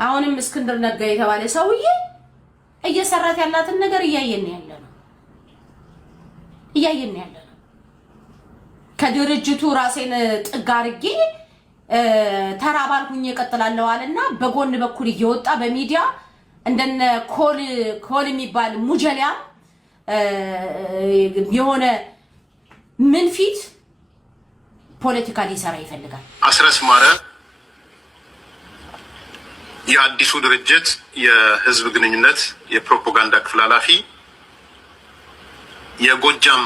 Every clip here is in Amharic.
አሁንም እስክንድር ነጋ የተባለ ሰውዬ እየሰራት ያላትን ነገር እያየን ያለነው ከድርጅቱ ራሴን ጥጋርጌ ተራባልኩኝ እቀጥላለሁ አለና በጎን በኩል እየወጣ በሚዲያ እንደነ ኮል የሚባል ሙጀሊያ የሆነ ምን ፊት ፖለቲካ ሊሰራ ይፈልጋል። አስረስ ማረ የአዲሱ ድርጅት የህዝብ ግንኙነት የፕሮፓጋንዳ ክፍል ኃላፊ የጎጃም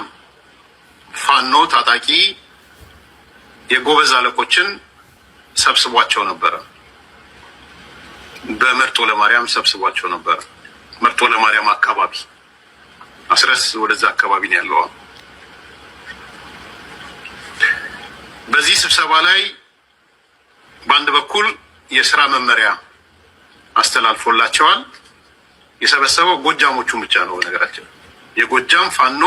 ፋኖ ታጣቂ የጎበዝ አለቆችን ሰብስቧቸው ነበር። በመርጦ ለማርያም ሰብስቧቸው ነበር። መርጦ ለማርያም አካባቢ አስረስ ወደዛ አካባቢ ነው ያለው። በዚህ ስብሰባ ላይ በአንድ በኩል የሥራ መመሪያ አስተላልፎላቸዋል። የሰበሰበው ጎጃሞቹን ብቻ ነው። ነገራችን የጎጃም ፋኖ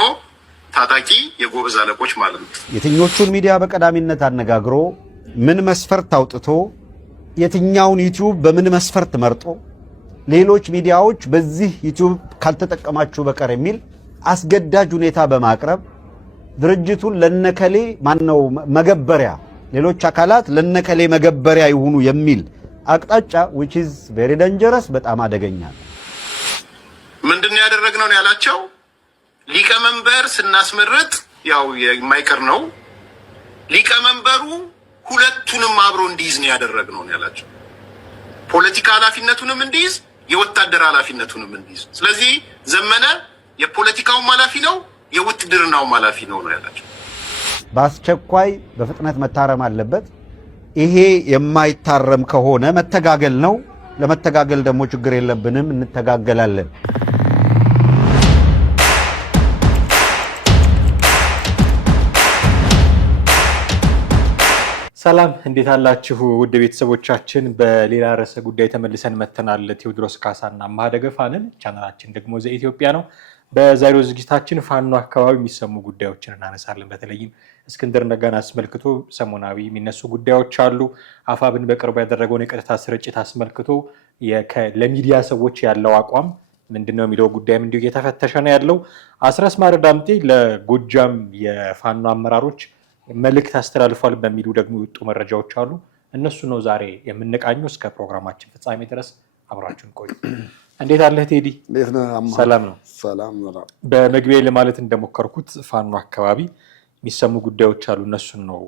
ታጣቂ የጎበዝ አለቆች ማለት ነው። የትኞቹን ሚዲያ በቀዳሚነት አነጋግሮ ምን መስፈርት አውጥቶ የትኛውን ዩቲዩብ በምን መስፈርት መርጦ ሌሎች ሚዲያዎች በዚህ ዩቲዩብ ካልተጠቀማችሁ በቀር የሚል አስገዳጅ ሁኔታ በማቅረብ ድርጅቱን ለነከሌ ማነው መገበሪያ ሌሎች አካላት ለነከሌ መገበሪያ ይሁኑ የሚል አቅጣጫ which is very dangerous በጣም አደገኛ ነው። ምንድነው ያደረግነው ያላቸው ሊቀመንበር ስናስመረጥ ያው የማይቀር ነው። ሊቀመንበሩ ሁለቱንም አብሮ እንዲይዝ ነው ያደረግነው ያላቸው። ፖለቲካ ኃላፊነቱንም እንዲይዝ የወታደር ኃላፊነቱንም እንዲይዝ። ስለዚህ ዘመነ የፖለቲካው ኃላፊ ነው የውትድርናው ኃላፊ ነው ያላቸው። በአስቸኳይ በፍጥነት መታረም አለበት። ይሄ የማይታረም ከሆነ መተጋገል ነው። ለመተጋገል ደግሞ ችግር የለብንም፣ እንተጋገላለን። ሰላም እንዴት አላችሁ ውድ ቤተሰቦቻችን? በሌላ ርዕሰ ጉዳይ ተመልሰን መተናል። ቴዎድሮስ ካሳና ማደገፋንን ቻናላችን ደግሞ ዘኢትዮጵያ ነው። በዛሬው ዝግጅታችን ፋኖ አካባቢ የሚሰሙ ጉዳዮችን እናነሳለን። በተለይም እስክንድር ነጋን አስመልክቶ ሰሞናዊ የሚነሱ ጉዳዮች አሉ። አፋብን በቅርቡ ያደረገውን የቀጥታ ስርጭት አስመልክቶ ለሚዲያ ሰዎች ያለው አቋም ምንድነው የሚለው ጉዳይም እንዲሁ እየተፈተሸ ነው ያለው። አስረስ ማረ ዳምጤ ለጎጃም የፋኖ አመራሮች መልእክት አስተላልፏል በሚሉ ደግሞ የወጡ መረጃዎች አሉ። እነሱ ነው ዛሬ የምንቃኘው። እስከ ፕሮግራማችን ፍጻሜ ድረስ አብራችሁን ቆዩ። እንዴት አለህ ቴዲ? ሰላም ነው። ሰላም ነው። በመግቢያ ለማለት እንደሞከርኩት ፋኖ አካባቢ የሚሰሙ ጉዳዮች አሉ። እነሱን ነው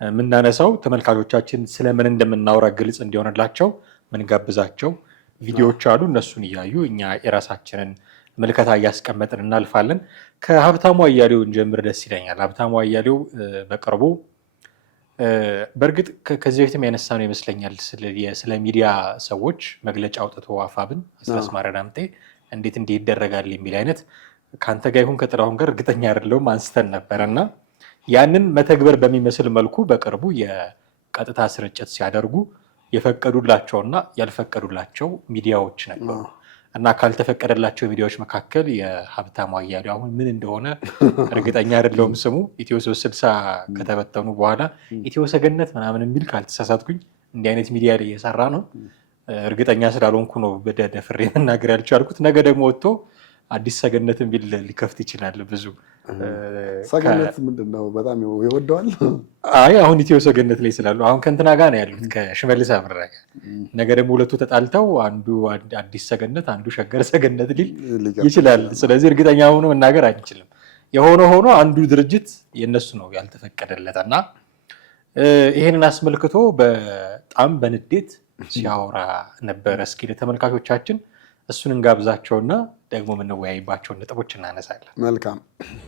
የምናነሳው። ተመልካቾቻችን ስለምን እንደምናወራ ግልጽ እንዲሆንላቸው ምንጋብዛቸው ቪዲዮዎች አሉ። እነሱን እያዩ እኛ የራሳችንን መልከታ እያስቀመጥን እናልፋለን። ከሀብታሙ አያሌው እንጀምር ደስ ይለኛል። ሀብታሙ አያሌው በቅርቡ በእርግጥ ከዚህ በፊትም ያነሳ ነው ይመስለኛል ስለ ሚዲያ ሰዎች መግለጫ አውጥቶ አፋብን አስረስ ማረ ዳምጤ እንዴት እንዲህ ይደረጋል የሚል አይነት ከአንተ ጋር ይሁን ከጥላሁን ጋር እርግጠኛ አይደለሁም አንስተን ነበረ እና ያንን መተግበር በሚመስል መልኩ በቅርቡ የቀጥታ ስርጭት ሲያደርጉ የፈቀዱላቸውና ያልፈቀዱላቸው ሚዲያዎች ነበሩ እና ካልተፈቀደላቸው ሚዲያዎች መካከል የሀብታሙ አያሌው አሁን ምን እንደሆነ እርግጠኛ አይደለሁም ስሙ ኢትዮ 360 ከተበተኑ በኋላ ኢትዮ ሰገነት ምናምን የሚል ካልተሳሳትኩኝ እንዲህ አይነት ሚዲያ ላይ እየሰራ ነው። እርግጠኛ ስላልሆንኩ ነው በደፍሬ መናገር ያልቻልኩት። ነገ ደግሞ ወጥቶ አዲስ ሰገነትን ቢል ሊከፍት ይችላል። ብዙ ሰገነት ምንድነው በጣም ይወደዋል። አይ አሁን ኢትዮ ሰገነት ላይ ስላሉ አሁን ከእንትና ጋር ነው ያሉት ከሽመልስ አብራ ጋር። ነገ ደግሞ ሁለቱ ተጣልተው አንዱ አዲስ ሰገነት አንዱ ሸገር ሰገነት ሊል ይችላል። ስለዚህ እርግጠኛ ሆኖ መናገር አንችልም። የሆነ ሆኖ አንዱ ድርጅት የነሱ ነው ያልተፈቀደለትና ይሄንን አስመልክቶ በጣም በንዴት ሲያወራ ነበር። እስኪ ለተመልካቾቻችን እሱን እንጋብዛቸውና ደግሞ የምንወያይባቸውን ነጥቦች እናነሳለን። መልካም።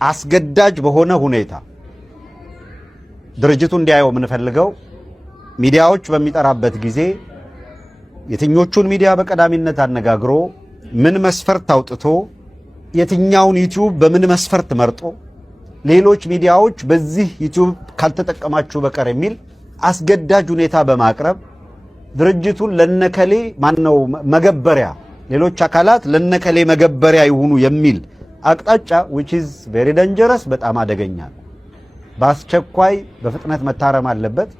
አስገዳጅ በሆነ ሁኔታ ድርጅቱ እንዲያየው የምንፈልገው ሚዲያዎች በሚጠራበት ጊዜ የትኞቹን ሚዲያ በቀዳሚነት አነጋግሮ ምን መስፈርት አውጥቶ የትኛውን ዩቲዩብ በምን መስፈርት መርጦ ሌሎች ሚዲያዎች በዚህ ዩቲዩብ ካልተጠቀማችሁ በቀር የሚል አስገዳጅ ሁኔታ በማቅረብ ድርጅቱን ለነከሌ ማነው መገበሪያ ሌሎች አካላት ለነከሌ መገበሪያ ይሁኑ የሚል አቅጣጫ which is very dangerous በጣም አደገኛ ነው። በአስቸኳይ በፍጥነት መታረም አለበት።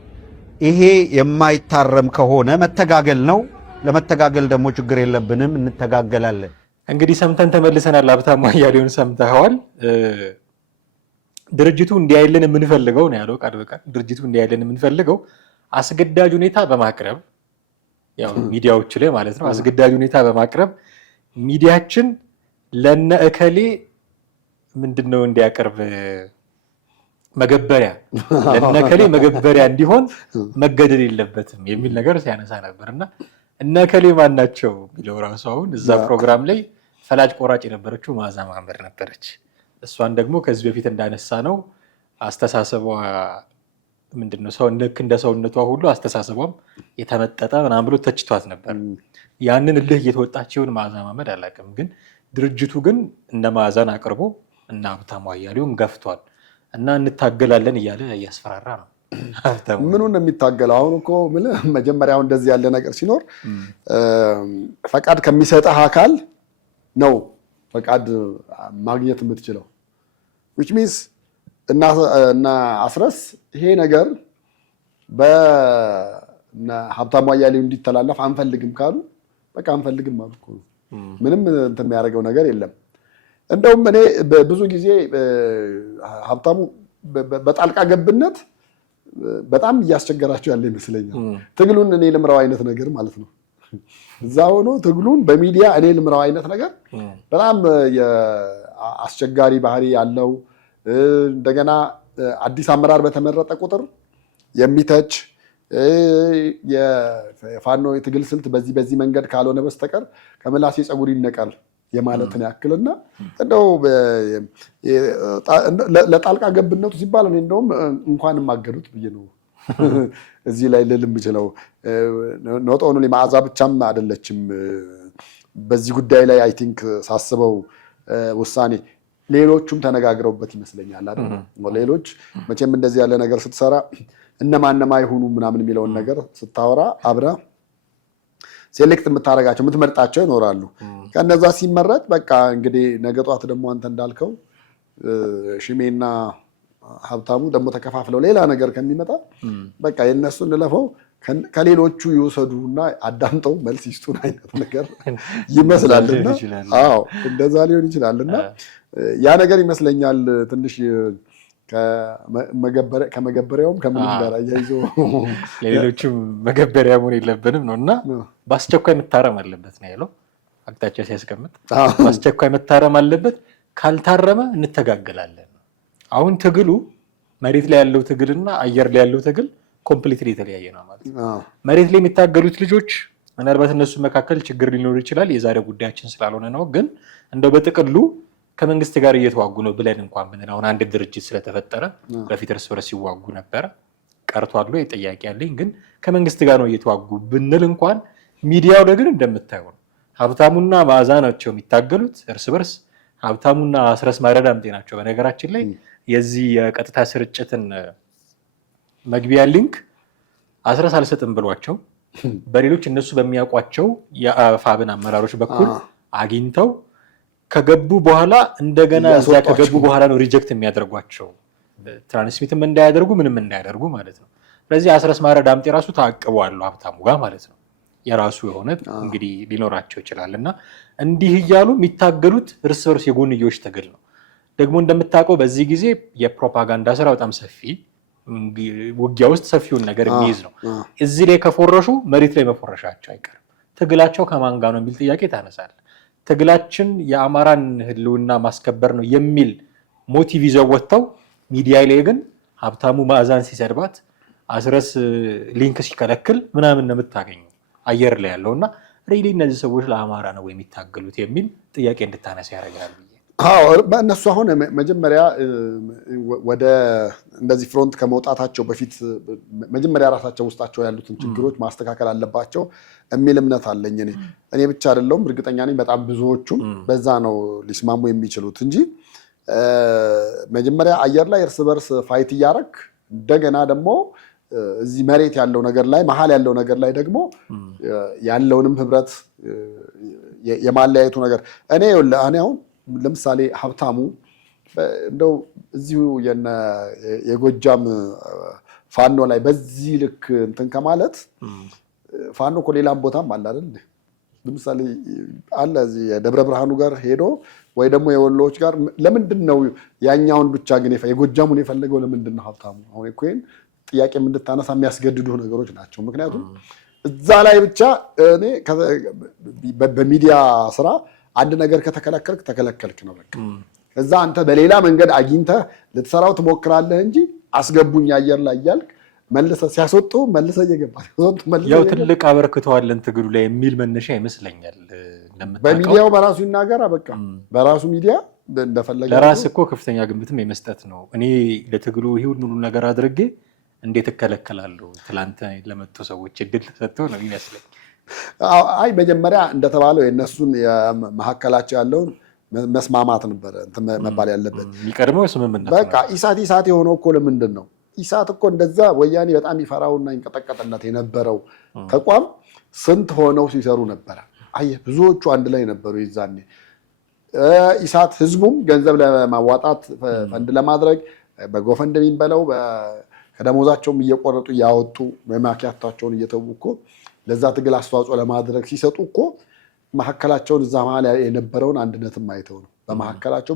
ይሄ የማይታረም ከሆነ መተጋገል ነው። ለመተጋገል ደግሞ ችግር የለብንም እንተጋገላለን። እንግዲህ ሰምተን ተመልሰናል። ሀብታሙ አያሌውን ሰምተኸዋል። ድርጅቱ እንዲያይልን የምንፈልገው ነው ያለው ቃል በቃል ድርጅቱ እንዲያይልን የምንፈልገው አስገዳጅ ሁኔታ በማቅረብ ያው ሚዲያዎች ላይ ማለት ነው አስገዳጅ ሁኔታ በማቅረብ ሚዲያችን ለነ እከሌ ምንድነው እንዲያቀርብ መገበሪያ ለነ እከሌ መገበሪያ እንዲሆን መገደል የለበትም የሚል ነገር ሲያነሳ ነበርና እነ እከሌ ማን ናቸው የሚለው ራሱ አሁን እዛ ፕሮግራም ላይ ፈላጭ ቆራጭ የነበረችው መዓዛ መሐመድ ነበረች። እሷን ደግሞ ከዚህ በፊት እንዳነሳ ነው አስተሳሰቧ ምንድነው ሰው እንደ ሰውነቷ ሁሉ አስተሳሰቧም የተመጠጠ ምናምን ብሎ ተችቷት ነበር። ያንን እልህ እየተወጣችውን መዓዛ መሐመድ አላውቅም፣ ግን ድርጅቱ ግን እነ መዓዛን አቅርቦ እና ሀብታሙ አያሌውን ገፍቷል እና እንታገላለን እያለ እያስፈራራ ነው። ምኑን የሚታገለው? አሁን እኮ መጀመሪያው እንደዚህ ያለ ነገር ሲኖር ፈቃድ ከሚሰጥህ አካል ነው ፈቃድ ማግኘት የምትችለው። which means እና አስረስ ይሄ ነገር በእነ ሀብታሙ አያሌው እንዲተላለፍ አንፈልግም ካሉ በቃ አንፈልግም ማለት እኮ ነው። ምንም እንትን የሚያደርገው ነገር የለም። እንደውም እኔ ብዙ ጊዜ ሀብታሙ በጣልቃ ገብነት በጣም እያስቸገራቸው ያለ ይመስለኛል። ትግሉን እኔ ልምራው አይነት ነገር ማለት ነው። እዛ ሆኖ ትግሉን በሚዲያ እኔ ልምራው አይነት ነገር በጣም አስቸጋሪ ባህሪ ያለው እንደገና አዲስ አመራር በተመረጠ ቁጥር የሚተች የፋኖ የትግል ስልት በዚህ መንገድ ካልሆነ በስተቀር ከምላሴ ፀጉር ይነቃል የማለትን ያክልና እንደው ለጣልቃ ገብነቱ ሲባል እኔ እንደውም እንኳንም አገዱት ብዬ ነው እዚህ ላይ ልል የምችለው። ኖት ኦንሊ መዓዛ ብቻም አይደለችም በዚህ ጉዳይ ላይ አይ ቲንክ ሳስበው ውሳኔ ሌሎቹም ተነጋግረውበት ይመስለኛል አይደል? ሌሎች መቼም እንደዚህ ያለ ነገር ስትሰራ እነማንማ ይሁኑ ምናምን የሚለውን ነገር ስታወራ አብረ ሴሌክት የምታደርጋቸው የምትመርጣቸው ይኖራሉ። ከነዛ ሲመረጥ በቃ እንግዲህ ነገ ጧት ደግሞ አንተ እንዳልከው ሽሜና ሀብታሙ ደግሞ ተከፋፍለው ሌላ ነገር ከሚመጣ በቃ የነሱ እንለፈው ከሌሎቹ ይወሰዱና አዳምጠው መልስ ይስጡን አይነት ነገር ይመስላልና አዎ እንደዛ ሊሆን ይችላልና ያ ነገር ይመስለኛል ትንሽ ከመገበሪያውም ከምንም ጋር አያይዞ ለሌሎችም መገበሪያ መሆን የለብንም ነው እና በአስቸኳይ መታረም አለበት ነው ያለው አቅጣጫ ሲያስቀምጥ። በአስቸኳይ መታረም አለበት፣ ካልታረመ እንተጋገላለን። አሁን ትግሉ መሬት ላይ ያለው ትግልና አየር ላይ ያለው ትግል ኮምፕሊትሊ የተለያየ ነው ማለት ነው። መሬት ላይ የሚታገሉት ልጆች ምናልባት እነሱ መካከል ችግር ሊኖር ይችላል፣ የዛሬ ጉዳያችን ስላልሆነ ነው። ግን እንደው በጥቅሉ ከመንግስት ጋር እየተዋጉ ነው ብለን እንኳን ብንል አሁን አንድ ድርጅት ስለተፈጠረ በፊት እርስ በርስ ሲዋጉ ነበረ ቀርቷል ወይ ጥያቄ ያለኝ። ግን ከመንግስት ጋር ነው እየተዋጉ ብንል እንኳን ሚዲያው ላይ ግን እንደምታየው ነው ሀብታሙና መዓዛ ናቸው የሚታገሉት እርስ በርስ። ሀብታሙና አስረስ ማረዳምጤ ናቸው። በነገራችን ላይ የዚህ የቀጥታ ስርጭትን መግቢያ ሊንክ አስረስ አልሰጥም ብሏቸው በሌሎች እነሱ በሚያውቋቸው የአፋብን አመራሮች በኩል አግኝተው ከገቡ በኋላ እንደገና እዛ ከገቡ በኋላ ነው ሪጀክት የሚያደርጓቸው። ትራንስሚትም እንዳያደርጉ ምንም እንዳያደርጉ ማለት ነው። ስለዚህ አስረስ ማረዳምጤ ራሱ ታቅቧል ሀብታሙ ጋር ማለት ነው። የራሱ የሆነ እንግዲህ ሊኖራቸው ይችላል እና እንዲህ እያሉ የሚታገሉት እርስ በርስ የጎንዮሽ ትግል ነው። ደግሞ እንደምታውቀው በዚህ ጊዜ የፕሮፓጋንዳ ስራ በጣም ሰፊ ውጊያ ውስጥ ሰፊውን ነገር የሚይዝ ነው። እዚህ ላይ ከፎረሹ መሬት ላይ መፎረሻቸው አይቀርም። ትግላቸው ከማን ጋር ነው የሚል ጥያቄ ታነሳለህ። ትግላችን የአማራን ህልውና ማስከበር ነው የሚል ሞቲቭ ይዘው ወጥተው ሚዲያ ላይ ግን ሀብታሙ መዓዛን ሲሰድባት አስረስ ሊንክ ሲከለክል ምናምን ነው የምታገኘው አየር ላይ ያለውና ሪሊ እነዚህ ሰዎች ለአማራ ነው የሚታገሉት የሚል ጥያቄ እንድታነሳ ያደርጋል። አዎ እነሱ አሁን መጀመሪያ ወደ እንደዚህ ፍሮንት ከመውጣታቸው በፊት መጀመሪያ ራሳቸው ውስጣቸው ያሉትን ችግሮች ማስተካከል አለባቸው የሚል እምነት አለኝ። እኔ ብቻ አይደለሁም እርግጠኛ ነኝ በጣም ብዙዎቹም በዛ ነው ሊስማሙ የሚችሉት እንጂ መጀመሪያ አየር ላይ እርስ በርስ ፋይት እያረክ እንደገና ደግሞ እዚህ መሬት ያለው ነገር ላይ መሀል ያለው ነገር ላይ ደግሞ ያለውንም ህብረት የማለያየቱ ነገር እኔ አሁን ለምሳሌ ሀብታሙ እንደው እዚሁ የጎጃም ፋኖ ላይ በዚህ ልክ እንትን ከማለት ፋኖ እኮ ሌላም ቦታም አለ አይደል? ለምሳሌ አለ እዚህ ደብረ ብርሃኑ ጋር ሄዶ ወይ ደግሞ የወሎዎች ጋር ለምንድን ነው ያኛውን ብቻ ግን የጎጃሙን የፈለገው ለምንድን ነው ሀብታሙ? አሁን እኮ ይሄን ጥያቄ እንድታነሳ የሚያስገድዱ ነገሮች ናቸው። ምክንያቱም እዛ ላይ ብቻ እኔ በሚዲያ ስራ አንድ ነገር ከተከለከልክ ተከለከልክ ነው በቃ። እዛ አንተ በሌላ መንገድ አግኝተህ ልትሰራው ትሞክራለህ እንጂ አስገቡኝ አየር ላይ እያልክ መልሰህ ሲያስወጡ መልሰህ እየገባህ ያው ትልቅ አበርክተዋለን ትግሉ ላይ የሚል መነሻ ይመስለኛል። በሚዲያው በራሱ ይናገራ በቃ በራሱ ሚዲያ እንደፈለገ ለራስ እኮ ከፍተኛ ግምትም የመስጠት ነው። እኔ ለትግሉ ይሁን ሁሉ ነገር አድርጌ እንዴት እከለከላለሁ? ትላንት ለመጡ ሰዎች እድል ተሰጥቶ ነው ይመስለኝ። አይ መጀመሪያ እንደተባለው የነሱን መሀከላቸው ያለውን መስማማት ነበር መባል ያለበት። የሚቀድመው ስምምነት በቃ ኢሳት የሆነው እኮ ለምንድን ነው? ኢሳት እኮ እንደዛ ወያኔ በጣም ይፈራውና ይንቀጠቀጥለት የነበረው ተቋም ስንት ሆነው ሲሰሩ ነበረ። አየህ ብዙዎቹ አንድ ላይ ነበሩ ይዛኔ። ኢሳት ህዝቡም ገንዘብ ለማዋጣት ፈንድ ለማድረግ በጎፈንድ የሚበለው ከደሞዛቸውም እየቆረጡ እያወጡ በማኪያታቸውን እየተዉ እኮ ለዛ ትግል አስተዋጽኦ ለማድረግ ሲሰጡ እኮ መሀከላቸውን እዛ መሀል የነበረውን አንድነትም አይተው ነው። በመሀከላቸው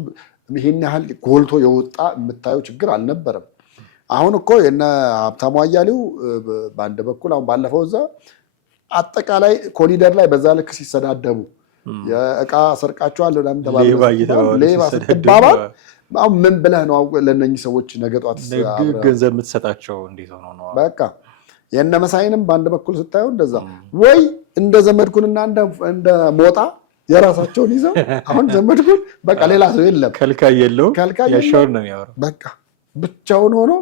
ይህን ያህል ጎልቶ የወጣ የምታየው ችግር አልነበረም። አሁን እኮ የነ ሀብታሙ አያሌው በአንድ በኩል አሁን ባለፈው እዛ አጠቃላይ ኮሊደር ላይ በዛ ልክ ሲሰዳደቡ የእቃ ሰርቃቸዋል ሌባ ስትባባል አሁን ምን ብለህ ነው ለእነኚህ ሰዎች ነገ ጧት ገንዘብ የምትሰጣቸው? እንዴት ሆኖ ነው? በቃ የእነ መሳይንም በአንድ በኩል ስታየው እንደዛ ወይ እንደ ዘመድኩንና እንደ ሞጣ የራሳቸውን ይዘው አሁን ዘመድኩን በቃ ሌላ ሰው የለም ከልካይ የለው ያሻውን ነው የሚያወራው። በቃ ብቻውን ሆኖ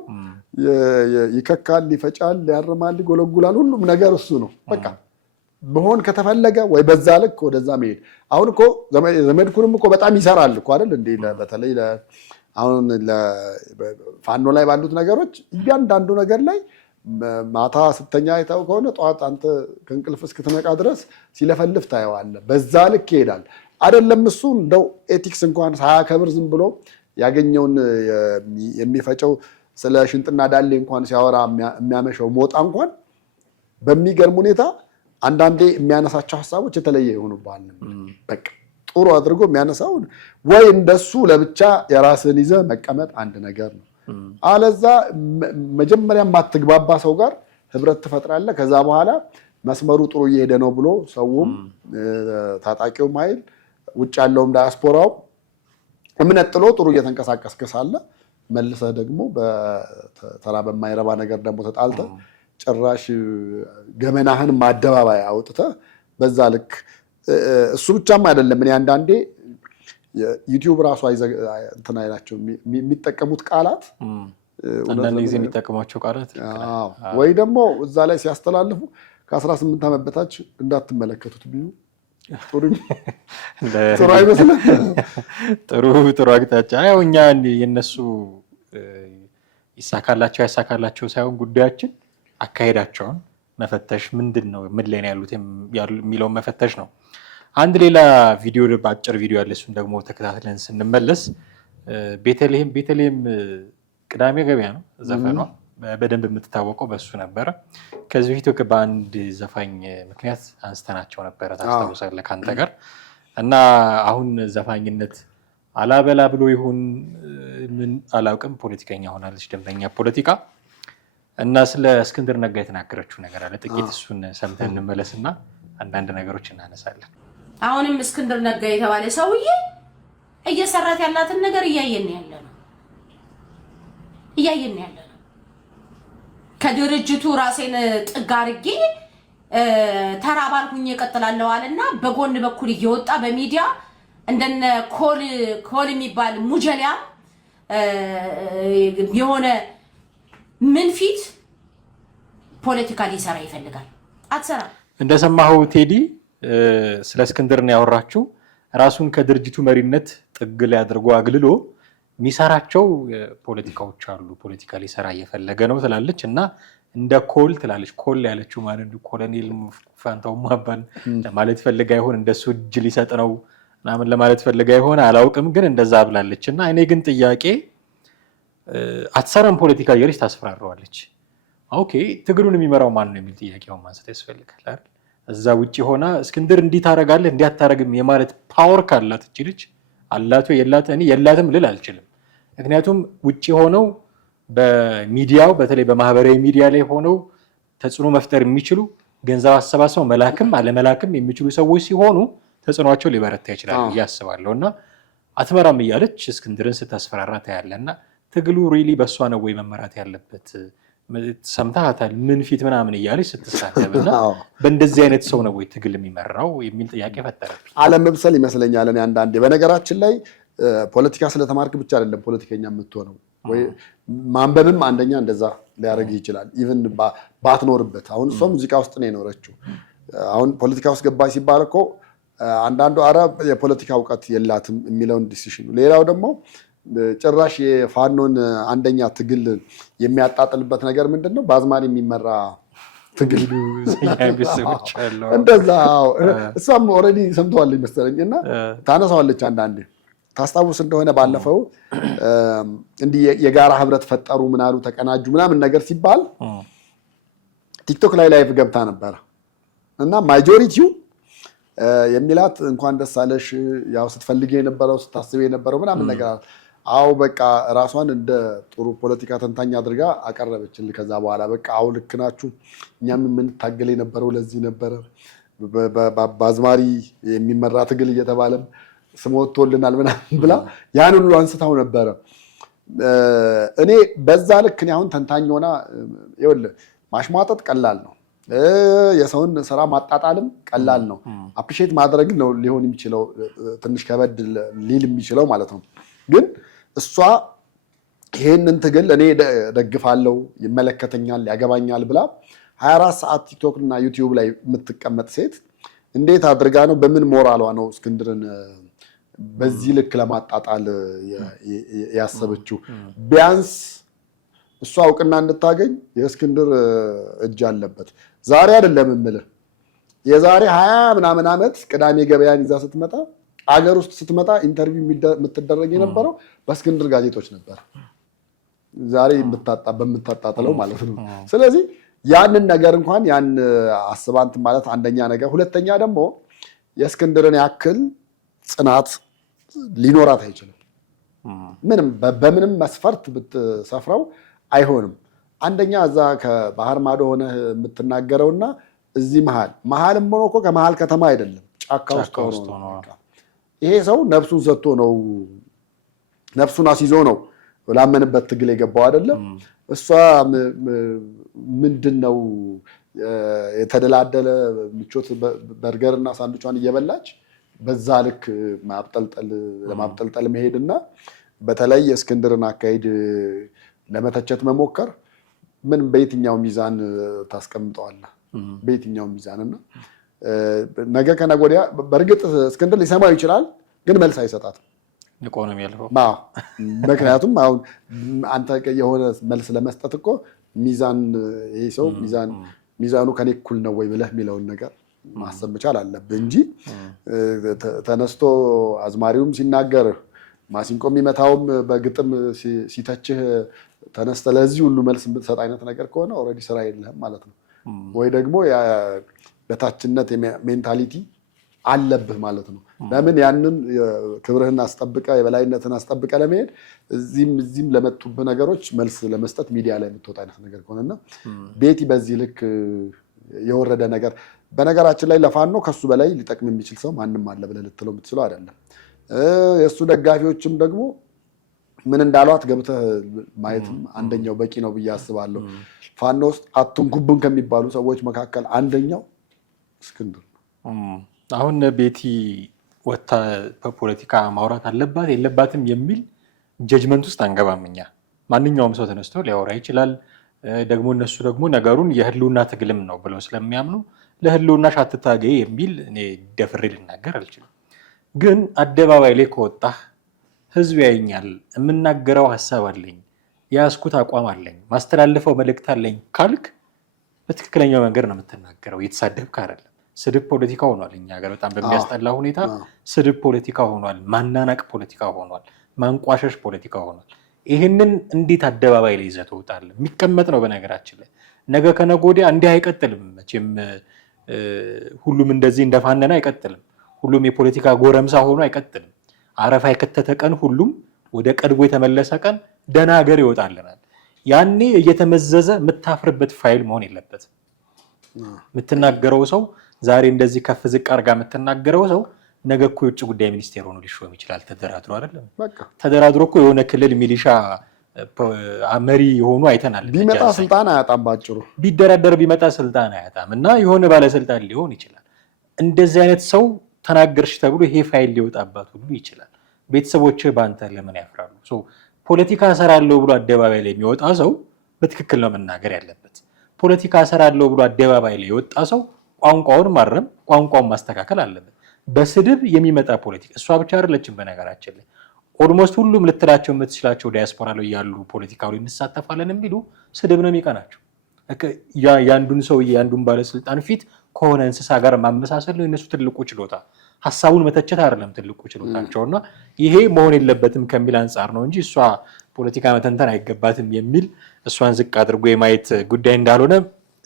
ይከካል፣ ይፈጫል፣ ያርማል፣ ይጎለጉላል። ሁሉም ነገር እሱ ነው። በቃ በሆን ከተፈለገ ወይ በዛ ልክ ወደዛ መሄድ። አሁን እኮ ዘመድኩንም እኮ በጣም ይሰራል እኮ አይደል እንዴ? በተለይ አሁን ፋኖ ላይ ባሉት ነገሮች እያንዳንዱ ነገር ላይ ማታ ስተኛ አይተው ከሆነ ጠዋት አንተ ከእንቅልፍ እስክትነቃ ድረስ ሲለፈልፍ ታየዋለህ። በዛ ልክ ይሄዳል አይደለም? እሱ እንደው ኤቲክስ እንኳን ሳያከብር ዝም ብሎ ያገኘውን የሚፈጨው ስለ ሽንጥና ዳሌ እንኳን ሲያወራ የሚያመሸው ሞጣ እንኳን በሚገርም ሁኔታ አንዳንዴ የሚያነሳቸው ሀሳቦች የተለየ ይሆኑብሃል። በቃ ጥሩ አድርጎ የሚያነሳው ወይ እንደሱ ለብቻ የራስን ይዘህ መቀመጥ አንድ ነገር ነው። አለዛ መጀመሪያ የማትግባባ ሰው ጋር ህብረት ትፈጥራለህ። ከዛ በኋላ መስመሩ ጥሩ እየሄደ ነው ብሎ ሰውም ታጣቂውም ኃይል ውጭ ያለውም ዳያስፖራው እምነት ጥሎ ጥሩ እየተንቀሳቀስክ ሳለ መልሰህ ደግሞ በተራ በማይረባ ነገር ደግሞ ተጣልተህ ጭራሽ ገመናህን ማደባባይ አውጥተህ በዛ ልክ እሱ ብቻም አይደለም። እኔ አንዳንዴ ዩቲዩብ ራሱ እንትን አይላቸው የሚጠቀሙት ቃላት አንዳንድ ጊዜ የሚጠቀሟቸው ቃላት ወይ ደግሞ እዛ ላይ ሲያስተላልፉ ከ18 ዓመት በታች እንዳትመለከቱት ቢሉ ጥሩ አይመስልም? ጥሩ አቅጣጫ። ያው እኛ የነሱ ይሳካላቸው ያሳካላቸው ሳይሆን ጉዳያችን አካሄዳቸውን መፈተሽ ምንድን ነው ምን ላይ ነው ያሉት የሚለውን መፈተሽ ነው። አንድ ሌላ ቪዲዮ በአጭር ቪዲዮ ያለ እሱን ደግሞ ተከታትለን ስንመለስ ቤተልሔም ቅዳሜ ገበያ ነው ዘፈኗ በደንብ የምትታወቀው በሱ ነበረ። ከዚህ በፊት በአንድ ዘፋኝ ምክንያት አንስተናቸው ነበረ ታስታውሳለህ ከአንተ ጋር እና አሁን ዘፋኝነት አላበላ ብሎ ይሁን ምን አላውቅም ፖለቲከኛ ሆናለች፣ ደንበኛ ፖለቲካ እና ስለ እስክንድር ነጋ የተናገረችው ነገር አለ። ጥቂት እሱን ሰምተን እንመለስና አንዳንድ ነገሮች እናነሳለን። አሁንም እስክንድር ነጋ የተባለ ሰውዬ እየሰራት ያላትን ነገር እያየን ያለ ነው። ከድርጅቱ ራሴን ጥግ አድርጌ ተራባልኩኝ እቀጥላለሁ አለና በጎን በኩል እየወጣ በሚዲያ እንደነ ኮል የሚባል ሙጀሊያ የሆነ ምን ፊት ፖለቲካ ሊሰራ ይፈልጋል። አትሰራ። እንደሰማኸው ቴዲ ስለ እስክንድር ነው ያወራችው። ራሱን ከድርጅቱ መሪነት ጥግ ላይ አድርጎ አግልሎ የሚሰራቸው ፖለቲካዎች አሉ። ፖለቲካ ሊሰራ እየፈለገ ነው ትላለች እና እንደ ኮል ትላለች። ኮል ያለችው ማለት ኮሎኔል ፋንታው ማባል ለማለት ፈልጋ ይሆን እንደሱ እጅ ሊሰጥ ነው ምናምን ለማለት ፈልጋ ይሆን አላውቅም፣ ግን እንደዛ ብላለች። እና እኔ ግን ጥያቄ አትሰራም ፖለቲካ እያለች ታስፈራረዋለች። ኦኬ ትግሉን የሚመራው ማን ነው የሚል ጥያቄውን ማንሳት ያስፈልጋል አይደል? እዛ ውጪ ሆና እስክንድር እንዲህ ታረጋለህ እንዲህ አታረግም የማለት ፓወር ካላት እቺ ልጅ አላቶ የላት እኔ የላትም ልል አልችልም። ምክንያቱም ውጪ ሆነው በሚዲያው በተለይ በማህበራዊ ሚዲያ ላይ ሆነው ተጽዕኖ መፍጠር የሚችሉ ገንዘብ አሰባስበው መላክም አለመላክም የሚችሉ ሰዎች ሲሆኑ ተጽዕኖአቸው ሊበረታ ይችላል ያስባለሁና አትመራም እያለች እስክንድርን ስታስፈራራ ታያለና ትግሉ ሪሊ በሷ ነው ወይ መመራት ያለበት? ሰምታታል ምን ፊት ምናምን እያለች ስትሳደብና በእንደዚህ አይነት ሰው ነው ወይ ትግል የሚመራው የሚል ጥያቄ ፈጠረብኝ። አለመብሰል ይመስለኛል። እኔ አንዳንዴ በነገራችን ላይ ፖለቲካ ስለተማርክ ብቻ አይደለም ፖለቲከኛ የምትሆነው ወይ ማንበብም አንደኛ እንደዛ ሊያደርግ ይችላል። ኢቭን ባትኖርበት አሁን እሷ ሙዚቃ ውስጥ ነው የኖረችው። አሁን ፖለቲካ ውስጥ ገባች ሲባል እኮ አንዳንዱ አረብ የፖለቲካ እውቀት የላትም የሚለውን ዲሲሽን፣ ሌላው ደግሞ ጭራሽ የፋኖን አንደኛ ትግል የሚያጣጥልበት ነገር ምንድነው? በአዝማሪ የሚመራ ትግል እንደዛ። እሷም ኦልሬዲ ሰምተዋለች መሰለኝ እና ታነሳዋለች አንዳንዴ። ታስታውስ እንደሆነ ባለፈው እንዲህ የጋራ ህብረት ፈጠሩ ምናሉ ተቀናጁ ምናምን ነገር ሲባል ቲክቶክ ላይ ላይቭ ገብታ ነበረ እና ማጆሪቲው የሚላት እንኳን ደስ አለሽ ያው ስትፈልጊ የነበረው ስታስቢ የነበረው ምናምን ነገር አው በቃ ራሷን እንደ ጥሩ ፖለቲካ ተንታኝ አድርጋ አቀረበችል። ከዛ በኋላ በቃ አው ልክ ናችሁ እኛም የምንታገል የነበረው ለዚህ ነበረ በአዝማሪ የሚመራ ትግል እየተባለም ስም ወጥቶልናል ምናምን ብላ ያን ሁሉ አንስታው ነበረ። እኔ በዛ ልክ እኔ አሁን ተንታኝ ሆና ይኸውልህ ማሽሟጠጥ ቀላል ነው፣ የሰውን ስራ ማጣጣልም ቀላል ነው። አፕሪሼት ማድረግ ነው ሊሆን የሚችለው ትንሽ ከበድ ሊል የሚችለው ማለት ነው። ግን እሷ ይሄንን ትግል እኔ ደግፋለሁ፣ ይመለከተኛል፣ ያገባኛል ብላ 24 ሰዓት ቲክቶክ እና ዩቲዩብ ላይ የምትቀመጥ ሴት እንዴት አድርጋ ነው በምን ሞራሏ ነው እስክንድርን በዚህ ልክ ለማጣጣል ያሰበችው? ቢያንስ እሷ እውቅና እንድታገኝ የእስክንድር እጅ አለበት። ዛሬ አይደለም የምልህ የዛሬ 20 ምናምን ዓመት ቅዳሜ ገበያን ይዛ ስትመጣ አገር ውስጥ ስትመጣ ኢንተርቪው የምትደረግ የነበረው በእስክንድር ጋዜጦች ነበር። ዛሬ በምታጣጥለው ማለት ነው። ስለዚህ ያንን ነገር እንኳን ያን አስባንት ማለት አንደኛ ነገር፣ ሁለተኛ ደግሞ የእስክንድርን ያክል ጽናት ሊኖራት አይችልም። ምንም በምንም መስፈርት ብትሰፍረው አይሆንም። አንደኛ እዛ ከባህር ማዶ ሆነ የምትናገረውና እዚህ መሀልም ሆኖ እኮ ከመሀል ከተማ አይደለም ጫካ ውስጥ ሆኖ ይሄ ሰው ነፍሱን ሰጥቶ ነው ነፍሱን አስይዞ ነው ላመንበት ትግል የገባው አይደለም። እሷ ምንድነው የተደላደለ ምቾት በርገርና ሳንዱቿን እየበላች በዛ ልክ ለማብጠልጠል መሄድና በተለይ የእስክንድርን አካሄድ ለመተቸት መሞከር ምን በየትኛው ሚዛን ታስቀምጠዋለህ? በየትኛው ሚዛንና ነገ ከነገ ወዲያ በእርግጥ እስክንድር ሊሰማው ይችላል፣ ግን መልስ አይሰጣትም። ኢኮኖሚ ያልፈው ምክንያቱም አሁን አንተ የሆነ መልስ ለመስጠት እኮ ሚዛን ይሄ ሰው ሚዛኑ ከኔ እኩል ነው ወይ ብለህ የሚለውን ነገር ማሰብ መቻል አለብህ እንጂ ተነስቶ አዝማሪውም ሲናገር ማሲንቆ የሚመታውም በግጥም ሲተችህ ተነስተ ለዚህ ሁሉ መልስ የምትሰጥ አይነት ነገር ከሆነ ኦልሬዲ ስራ የለህም ማለት ነው። ወይ ደግሞ በታችነት ሜንታሊቲ አለብህ ማለት ነው። ለምን ያንን ክብርህን አስጠብቀ የበላይነትን አስጠብቀ ለመሄድ እዚህም ለመጡብህ ነገሮች መልስ ለመስጠት ሚዲያ ላይ የምትወጣ አይነት ነገር ከሆነና ቤቲ በዚህ ልክ የወረደ ነገር በነገራችን ላይ ለፋኖ ከሱ በላይ ሊጠቅም የሚችል ሰው ማንም አለ ብለህ ልትለው የምትችለው አይደለም። የእሱ ደጋፊዎችም ደግሞ ምን እንዳሏት ገብተህ ማየትም አንደኛው በቂ ነው ብዬ አስባለሁ። ፋኖ ውስጥ አትንኩብን ከሚባሉ ሰዎች መካከል አንደኛው እስክንድር ነው። አሁን ቤቲ ወታ በፖለቲካ ማውራት አለባት የለባትም የሚል ጀጅመንት ውስጥ አንገባም እኛ። ማንኛውም ሰው ተነስቶ ሊያወራ ይችላል። ደግሞ እነሱ ደግሞ ነገሩን የህልውና ትግልም ነው ብለው ስለሚያምኑ ለህልውናሽ አትታገይ የሚል እኔ ደፍሬ ልናገር አልችልም። ግን አደባባይ ላይ ከወጣህ ህዝብ ያየኛል፣ የምናገረው ሀሳብ አለኝ፣ የያዝኩት አቋም አለኝ፣ ማስተላለፈው መልእክት አለኝ ካልክ በትክክለኛው መንገድ ነው የምትናገረው፣ እየተሳደብክ አይደለም። ስድብ ፖለቲካ ሆኗል እኛ ሀገር በጣም በሚያስጠላ ሁኔታ ስድብ ፖለቲካ ሆኗል፣ ማናናቅ ፖለቲካ ሆኗል፣ ማንቋሸሽ ፖለቲካ ሆኗል። ይህንን እንዴት አደባባይ ላይ ይዘህ ትወጣለህ? የሚቀመጥ ነው በነገራችን ላይ ነገ ከነገ ወዲያ እንዲህ አይቀጥልም። መቼም ሁሉም እንደዚህ እንደፋነነ አይቀጥልም። ሁሉም የፖለቲካ ጎረምሳ ሆኖ አይቀጥልም። አረፋ የከተተ ቀን ሁሉም ወደ ቀድሞ የተመለሰ ቀን ደህና ሀገር ይወጣልናል። ያኔ እየተመዘዘ የምታፍርበት ፋይል መሆን የለበትም። የምትናገረው ሰው ዛሬ እንደዚህ ከፍ ዝቅ አድርጋ የምትናገረው ሰው ነገ እኮ የውጭ ጉዳይ ሚኒስቴር ሆኖ ሊሾም ይችላል። ተደራድሮ አይደለም ተደራድሮ እኮ የሆነ ክልል ሚሊሻ መሪ የሆኑ አይተናል። ቢመጣ ስልጣን አያጣም። ባጭሩ ቢደራደር ቢመጣ ስልጣን አያጣም እና የሆነ ባለስልጣን ሊሆን ይችላል። እንደዚህ አይነት ሰው ተናገርሽ ተብሎ ይሄ ፋይል ሊወጣባት ሁሉ ይችላል። ቤተሰቦች በአንተ ለምን ያፍራሉ? ፖለቲካ እሰራለሁ ብሎ አደባባይ ላይ የሚወጣ ሰው በትክክል ነው መናገር ያለበት። ፖለቲካ እሰራለሁ ብሎ አደባባይ ላይ የወጣ ሰው ቋንቋውን ማረም፣ ቋንቋውን ማስተካከል አለበት። በስድብ የሚመጣ ፖለቲካ እሷ ብቻ አይደለችም። በነገራችን ላይ ኦልሞስት ሁሉም ልትላቸው የምትችላቸው ዲያስፖራ ላይ ያሉ ፖለቲካው ላይ እንሳተፋለን የሚሉ ስድብ ነው የሚቀናቸው። ያንዱን ሰው ያንዱን ባለስልጣን ፊት ከሆነ እንስሳ ጋር ማመሳሰል ነው የነሱ ትልቁ ችሎታ። ሐሳቡን መተቸት አይደለም ትልቁ ችሎታቸውና ይሄ መሆን የለበትም ከሚል አንጻር ነው እንጂ እሷ ፖለቲካ መተንተን አይገባትም የሚል እሷን ዝቅ አድርጎ የማየት ጉዳይ እንዳልሆነ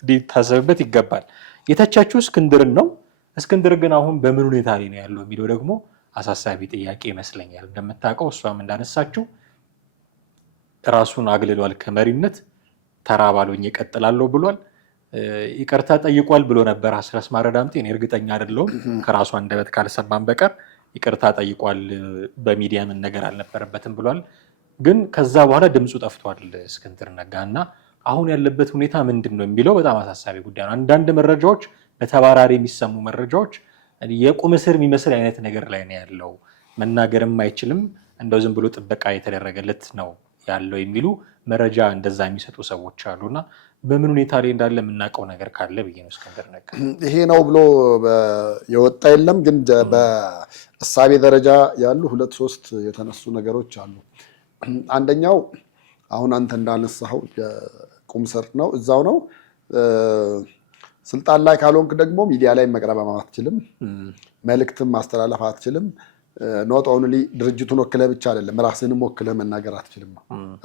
ሊታሰብበት ይገባል። የተቻችው እስክንድርን ነው። እስክንድር ግን አሁን በምን ሁኔታ ላይ ነው ያለው የሚለው ደግሞ አሳሳቢ ጥያቄ ይመስለኛል። እንደምታውቀው እሷም እንዳነሳችው ራሱን አግልሏል ከመሪነት ተራ ባሎኝ እቀጥላለሁ ብሏል። ይቅርታ ጠይቋል ብሎ ነበር አስረስ ማረ ዳምጤ። እኔ እርግጠኛ አይደለሁም ከራሱ አንደበት ካልሰማን በቀር ይቅርታ ጠይቋል፣ በሚዲያ ምን ነገር አልነበረበትም ብሏል። ግን ከዛ በኋላ ድምፁ ጠፍቷል እስክንድር ነጋና አሁን ያለበት ሁኔታ ምንድን ነው የሚለው በጣም አሳሳቢ ጉዳይ ነው። አንዳንድ መረጃዎች በተባራሪ የሚሰሙ መረጃዎች የቁም እስር የሚመስል አይነት ነገር ላይ ነው ያለው። መናገርም አይችልም፣ እንደው ዝም ብሎ ጥበቃ የተደረገለት ነው ያለው የሚሉ መረጃ እንደዛ የሚሰጡ ሰዎች አሉና በምን ሁኔታ ላይ እንዳለ የምናውቀው ነገር ካለ ብዬ ነው። እስክንድር ነጋ ይሄ ነው ብሎ የወጣ የለም፣ ግን በእሳቤ ደረጃ ያሉ 2-3 የተነሱ ነገሮች አሉ። አንደኛው አሁን አንተ እንዳነሳኸው የቁም እስር ነው፣ እዛው ነው። ስልጣን ላይ ካልሆንክ ደግሞ ሚዲያ ላይ መቅረብ አትችልም፣ መልእክትም ማስተላለፍ አትችልም። ኖት ኦንሊ ድርጅቱን ወክለ ብቻ አይደለም ራስንም ወክለ መናገር አትችልም።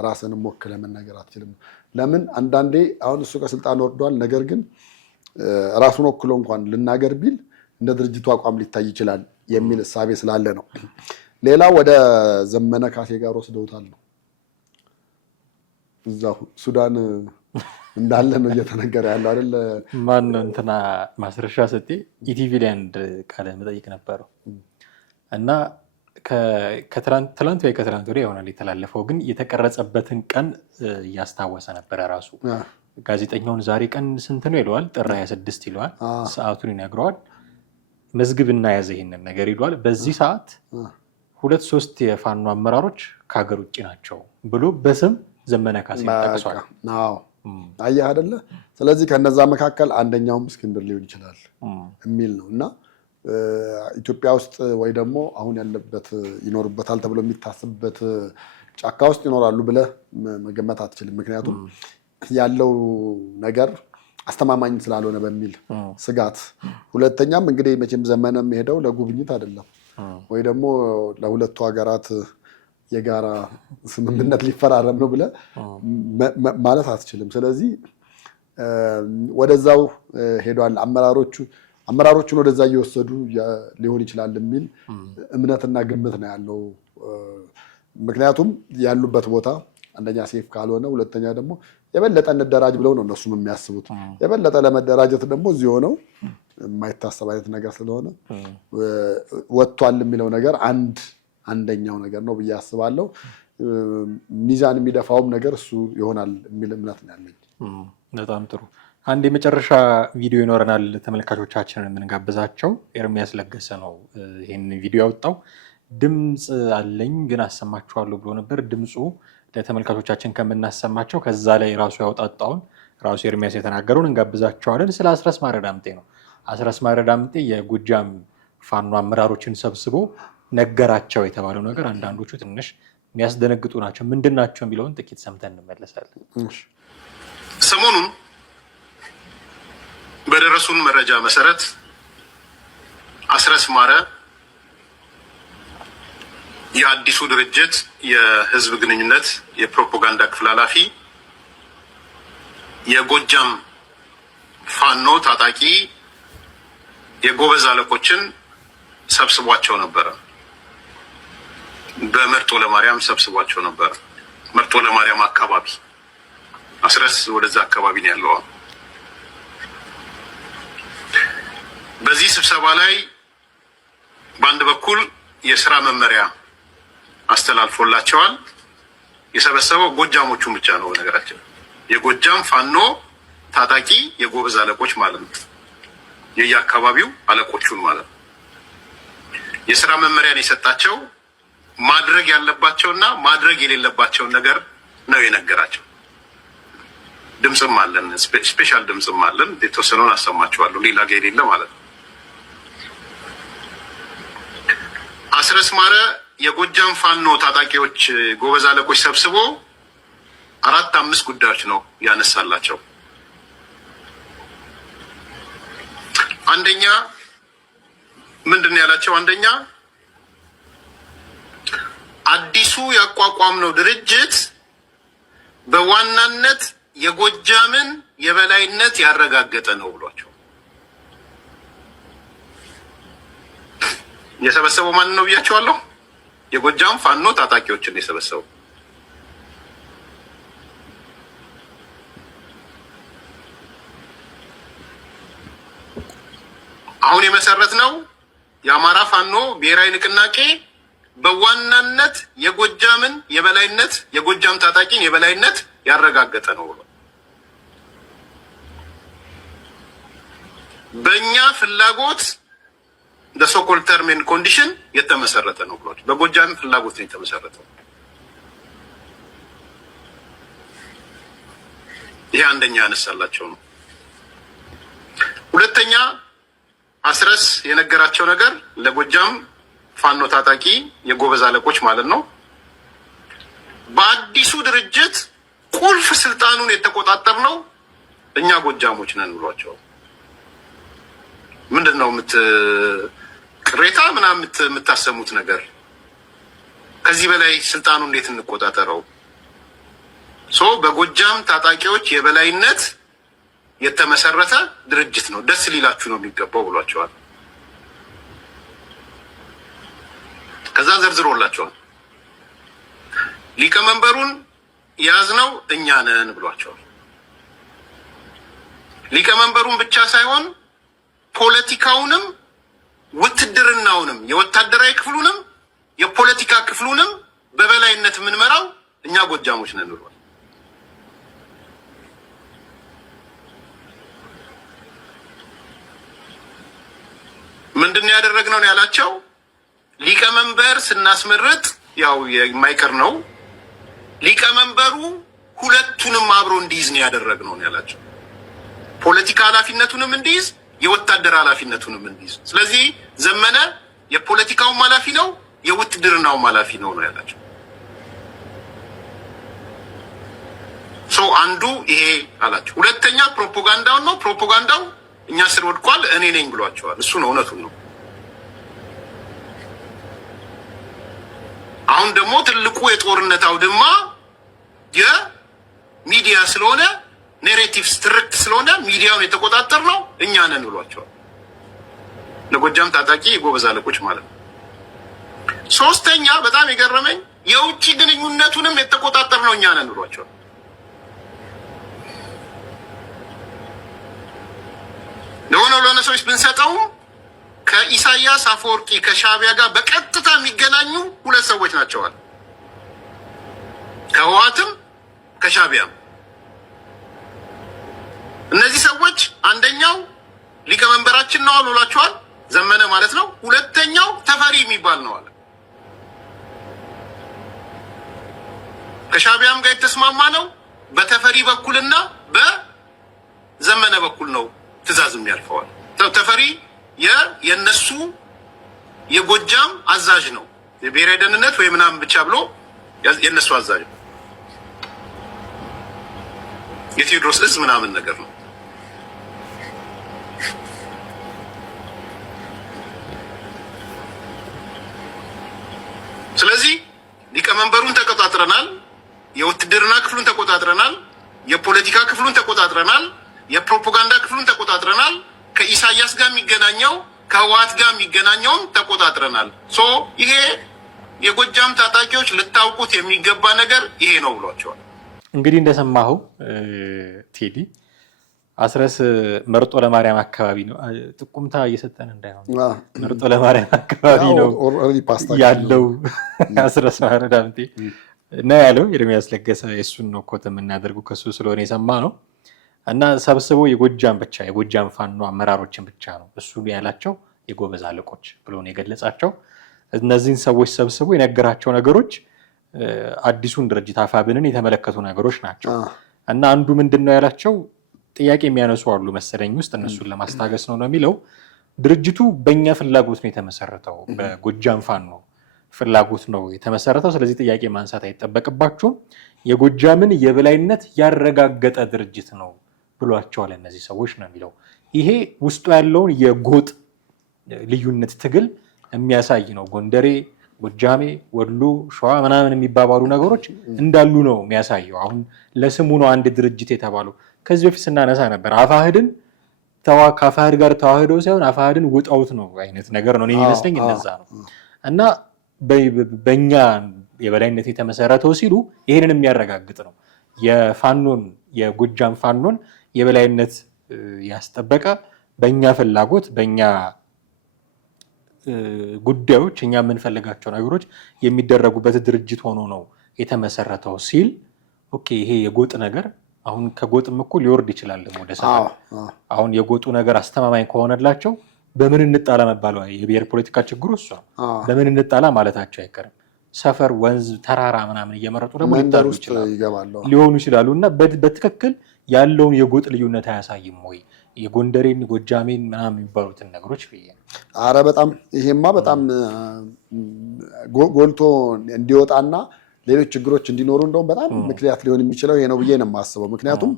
ራስንም ወክለ መናገር አትችልም። ለምን አንዳንዴ አሁን እሱ ከስልጣን ወርዷል፣ ነገር ግን ራሱን ወክሎ እንኳን ልናገር ቢል እንደ ድርጅቱ አቋም ሊታይ ይችላል የሚል እሳቤ ስላለ ነው። ሌላ ወደ ዘመነ ካሴ ጋር ወስደውታል ነው እዛው ሱዳን እንዳለ ነው እየተነገረ ያለው አይደል? ማን እንትና ማስረሻ ሰጤ ኢቲቪ ላይ አንድ ቃለ መጠይቅ ነበረው እና ትላንት ወይ ከትላንት ወዲያ ይሆናል የተላለፈው፣ ግን የተቀረጸበትን ቀን እያስታወሰ ነበረ ራሱ። ጋዜጠኛውን ዛሬ ቀን ስንት ነው ይለዋል፣ ጥር 26 ይለዋል፣ ሰዓቱን ይነግረዋል። መዝግብና ያዘ ይሄንን ነገር ይለዋል። በዚህ ሰዓት 2-3 የፋኖ አመራሮች ከሀገር ውጭ ናቸው ብሎ በስም ዘመነ ካሴ ጠቅሷል። አየህ አይደለ? ስለዚህ ከነዛ መካከል አንደኛውም እስክንድር ሊሆን ይችላል የሚል ነው እና ኢትዮጵያ ውስጥ ወይ ደግሞ አሁን ያለበት ይኖርበታል ተብሎ የሚታስብበት ጫካ ውስጥ ይኖራሉ ብለህ መገመት አትችልም። ምክንያቱም ያለው ነገር አስተማማኝ ስላልሆነ በሚል ስጋት። ሁለተኛም እንግዲህ መቼም ዘመነም ሄደው ለጉብኝት አይደለም ወይ ደግሞ ለሁለቱ ሀገራት የጋራ ስምምነት ሊፈራረም ነው ብለህ ማለት አትችልም። ስለዚህ ወደዛው ሄዷል። አመራሮቹን ወደዛ እየወሰዱ ሊሆን ይችላል የሚል እምነትና ግምት ነው ያለው። ምክንያቱም ያሉበት ቦታ አንደኛ ሴፍ ካልሆነ፣ ሁለተኛ ደግሞ የበለጠ እንደራጅ ብለው ነው እነሱም የሚያስቡት። የበለጠ ለመደራጀት ደግሞ እዚህ ሆነው የማይታሰብ አይነት ነገር ስለሆነ ወጥቷል የሚለው ነገር አንደኛው ነገር ነው ብዬ አስባለሁ። ሚዛን የሚደፋውም ነገር እሱ ይሆናል የሚል እምነት ነው ያለኝ። በጣም ጥሩ። አንድ የመጨረሻ ቪዲዮ ይኖረናል ተመልካቾቻችንን የምንጋብዛቸው። ኤርሚያስ ለገሰ ነው ይህን ቪዲዮ ያወጣው። ድምፅ አለኝ ግን አሰማችኋለሁ ብሎ ነበር። ድምፁ ለተመልካቾቻችን ከምናሰማቸው ከዛ ላይ ራሱ ያወጣጣውን ራሱ ኤርሚያስ የተናገረውን እንጋብዛቸዋለን። ስለ አስረስ ማረ ዳምጤ ነው። አስረስ ማረ ዳምጤ የጎጃም ፋኖ አመራሮችን ሰብስቦ ነገራቸው የተባለው ነገር አንዳንዶቹ ትንሽ የሚያስደነግጡ ናቸው። ምንድን ናቸው የሚለውን ጥቂት ሰምተን እንመለሳለን። ሰሞኑን በደረሱን መረጃ መሰረት አስረስ ማረ የአዲሱ ድርጅት የህዝብ ግንኙነት የፕሮፓጋንዳ ክፍል ኃላፊ የጎጃም ፋኖ ታጣቂ የጎበዝ አለቆችን ሰብስቧቸው ነበር። በመርጦ ለማርያም ሰብስቧቸው ነበር። መርጦ ለማርያም አካባቢ አስረስ ወደዛ አካባቢ ነው ያለው። በዚህ ስብሰባ ላይ በአንድ በኩል የሥራ መመሪያ አስተላልፎላቸዋል። የሰበሰበው ጎጃሞቹን ብቻ ነው። በነገራችን የጎጃም ፋኖ ታጣቂ የጎበዝ አለቆች ማለት ነው። የየአካባቢው አለቆቹን ማለት ነው። የሥራ መመሪያን የሰጣቸው ማድረግ ያለባቸውና ማድረግ የሌለባቸውን ነገር ነው የነገራቸው። ድምጽም አለን፣ ስፔሻል ድምጽም አለን። የተወሰነውን አሰማችኋለሁ፣ ሌላ ጋር የሌለ ማለት ነው። አስረስ ማረ የጎጃም ፋኖ ታጣቂዎች ጎበዝ አለቆች ሰብስቦ 4-5 ጉዳዮች ነው ያነሳላቸው። አንደኛ ምንድን ያላቸው? አንደኛ አዲሱ ያቋቋምነው ድርጅት በዋናነት የጎጃምን የበላይነት ያረጋገጠ ነው ብሏቸው። የሰበሰበው ማን ነው ብያቸዋለሁ? የጎጃም ፋኖ ታጣቂዎችን የሰበሰበው። አሁን የመሰረት ነው የአማራ ፋኖ ብሔራዊ ንቅናቄ በዋናነት የጎጃምን የበላይነት የጎጃም ታጣቂን የበላይነት ያረጋገጠ ነው ብሎ በእኛ ፍላጎት በሶኮል ተርም ኤንድ ኮንዲሽን የተመሰረተ ነው ብሎ በጎጃም ፍላጎት ነው የተመሰረተው። ይሄ አንደኛ ያነሳላቸው ነው። ሁለተኛ አስረስ የነገራቸው ነገር ለጎጃም ፋኖ ታጣቂ የጎበዝ አለቆች ማለት ነው በአዲሱ ድርጅት ቁልፍ ስልጣኑን የተቆጣጠርነው እኛ ጎጃሞች ነን ብሏቸው። ምንድነው ቅሬታ ምናምን የምታሰሙት ነገር? ከዚህ በላይ ስልጣኑ እንዴት እንቆጣጠረው? በጎጃም ታጣቂዎች የበላይነት የተመሰረተ ድርጅት ነው፣ ደስ ሊላችሁ ነው የሚገባው ብሏቸዋል። ከዛ ዘርዝሮላቸዋል። ሊቀመንበሩን ያዝነው እኛ ነን ብሏቸዋል። ሊቀመንበሩን ብቻ ሳይሆን ፖለቲካውንም ውትድርናውንም የወታደራዊ ክፍሉንም የፖለቲካ ክፍሉንም በበላይነት የምንመራው እኛ ጎጃሞች ነን ብሏል። ምንድነው ያደረግነው ነው ያላቸው? ሊቀመንበር ስናስመረጥ ያው የማይቀር ነው። ሊቀመንበሩ ሁለቱንም አብሮ እንዲይዝ ነው ያደረግነው ነው ያላቸው። ፖለቲካ ኃላፊነቱንም እንዲይዝ የወታደር ኃላፊነቱንም እንዲይዝ። ስለዚህ ዘመነ የፖለቲካውም ኃላፊ ነው የውትድርናውም ኃላፊ ነው ነው ያላቸው። አንዱ ይሄ አላቸው። ሁለተኛ ፕሮፓጋንዳው ነው። ፕሮፓጋንዳው እኛ ስር ወድቋል እኔ ነኝ ብሏቸዋል። እሱ ነው እውነቱን ነው። አሁን ደግሞ ትልቁ የጦርነት አውድማ የሚዲያ ስለሆነ ኔሬቲቭ ስትሪክት ስለሆነ ሚዲያውን የተቆጣጠር ነው እኛ ነን ብሏቸዋል። ለጎጃም ታጣቂ የጎበዝ አለቆች ማለት ነው። ሶስተኛ በጣም የገረመኝ የውጭ ግንኙነቱንም የተቆጣጠር ነው እኛ ነን ብሏቸዋል። ለሆነ ሰዎች ብንሰጠው ከኢሳያስ አፈወርቂ ከሻዕቢያ ጋር በቀጥታ የሚገናኙ ሁለት ሰዎች ናቸዋል። ከህወሓትም ከሻዕቢያም። እነዚህ ሰዎች አንደኛው ሊቀመንበራችን ነው ብሏቸዋል፣ ዘመነ ማለት ነው። ሁለተኛው ተፈሪ የሚባል ነው አለ። ከሻዕቢያም ጋር የተስማማ ነው በተፈሪ በኩልና በዘመነ በኩል ነው ትእዛዝም ያልፈዋል። ተፈሪ የነሱ የጎጃም አዛዥ ነው። የብሔራዊ ደህንነት ወይ ምናምን ብቻ ብሎ የነሱ አዛዥ ነው። የቴዎድሮስ እዝ ምናምን ነገር ነው። ስለዚህ ሊቀመንበሩን ተቆጣጥረናል፣ የውትድርና ክፍሉን ተቆጣጥረናል፣ የፖለቲካ ክፍሉን ተቆጣጥረናል፣ የፕሮፓጋንዳ ክፍሉን ተቆጣጥረናል፣ ከኢሳያስ ጋር የሚገናኘው ከህወሓት ጋር የሚገናኘውን ተቆጣጥረናል። ይሄ የጎጃም ታጣቂዎች ልታውቁት የሚገባ ነገር ይሄ ነው ብሏቸዋል። እንግዲህ እንደሰማኸው ቴዲ አስረስ መርጦ ለማርያም አካባቢ ነው ጥቁምታ እየሰጠን እንዳይሆን መርጦ ለማርያም አካባቢ ነው ያለው አስረስ ማረዳምጤ ነው ያለው። ኤርሚያስ ለገሰ እሱን ነው ኮት የምናደርገው ከሱ ስለሆነ የሰማ ነው። እና ሰብስቦ የጎጃም ፋኖ አመራሮችን ብቻ ነው እሱ ያላቸው የጎበዝ አለቆች ብሎ ነው የገለጻቸው። እነዚህን ሰዎች ሰብስቦ የነገራቸው ነገሮች አዲሱን ድርጅት አፋብንን የተመለከቱ ነገሮች ናቸው። እና አንዱ ምንድነው ያላቸው ጥያቄ የሚያነሱ አሉ መሰለኝ ውስጥ እነሱን ለማስታገስ ነው የሚለው ድርጅቱ በእኛ ፍላጎት ነው የተመሰረተው፣ በጎጃም ፋኖ ፍላጎት ነው የተመሰረተው። ስለዚህ ጥያቄ ማንሳት አይጠበቅባችሁም፣ የጎጃምን የበላይነት ያረጋገጠ ድርጅት ነው ብሏቸዋል እነዚህ ሰዎች ነው የሚለው። ይሄ ውስጡ ያለውን የጎጥ ልዩነት ትግል የሚያሳይ ነው። ጎንደሬ፣ ጎጃሜ፣ ወሎ፣ ሸዋ ምናምን የሚባባሉ ነገሮች እንዳሉ ነው የሚያሳየው። አሁን ለስሙ ነው አንድ ድርጅት የተባለው። ከዚህ በፊት ስናነሳ ነበር አፋህድን ከአፋህድ ጋር ተዋህደው ሳይሆን አፋህድን ውጣውት ነው አይነት ነገር ነው የሚመስለኝ። እንደዛ ነው እና በእኛ የበላይነት የተመሰረተው ሲሉ ይህንን የሚያረጋግጥ ነው። የጎጃም ፋኖን የበላይነት ያስጠበቀ በእኛ ፍላጎት በእኛ ጉዳዮች እኛ የምንፈልጋቸው ነገሮች የሚደረጉበት ድርጅት ሆኖ ነው የተመሰረተው ሲል ኦኬ ይሄ የጎጥ ነገር አሁን ከጎጥም እኮ ሊወርድ ይችላል ወደ ሰላም። አሁን የጎጡ ነገር አስተማማኝ ከሆነላቸው በምን እንጣላ መባለው የብሔር ፖለቲካ ችግሩ እሱ ነው። በምን እንጣላ ማለታቸው አይቀርም። ሰፈር፣ ወንዝ፣ ተራራ ምናምን እየመረጡ ደግሞ ሊሆኑ ይችላሉ እና በትክክል ያለውን የጎጥ ልዩነት አያሳይም ወይ የጎንደሬን ጎጃሜን ምናምን የሚባሉትን ነገሮች ብዬ አረ በጣም ይሄማ በጣም ጎልቶ እንዲወጣና ሌሎች ችግሮች እንዲኖሩ እንደውም በጣም ምክንያት ሊሆን የሚችለው ይሄ ነው ብዬ ነው የማስበው። ምክንያቱም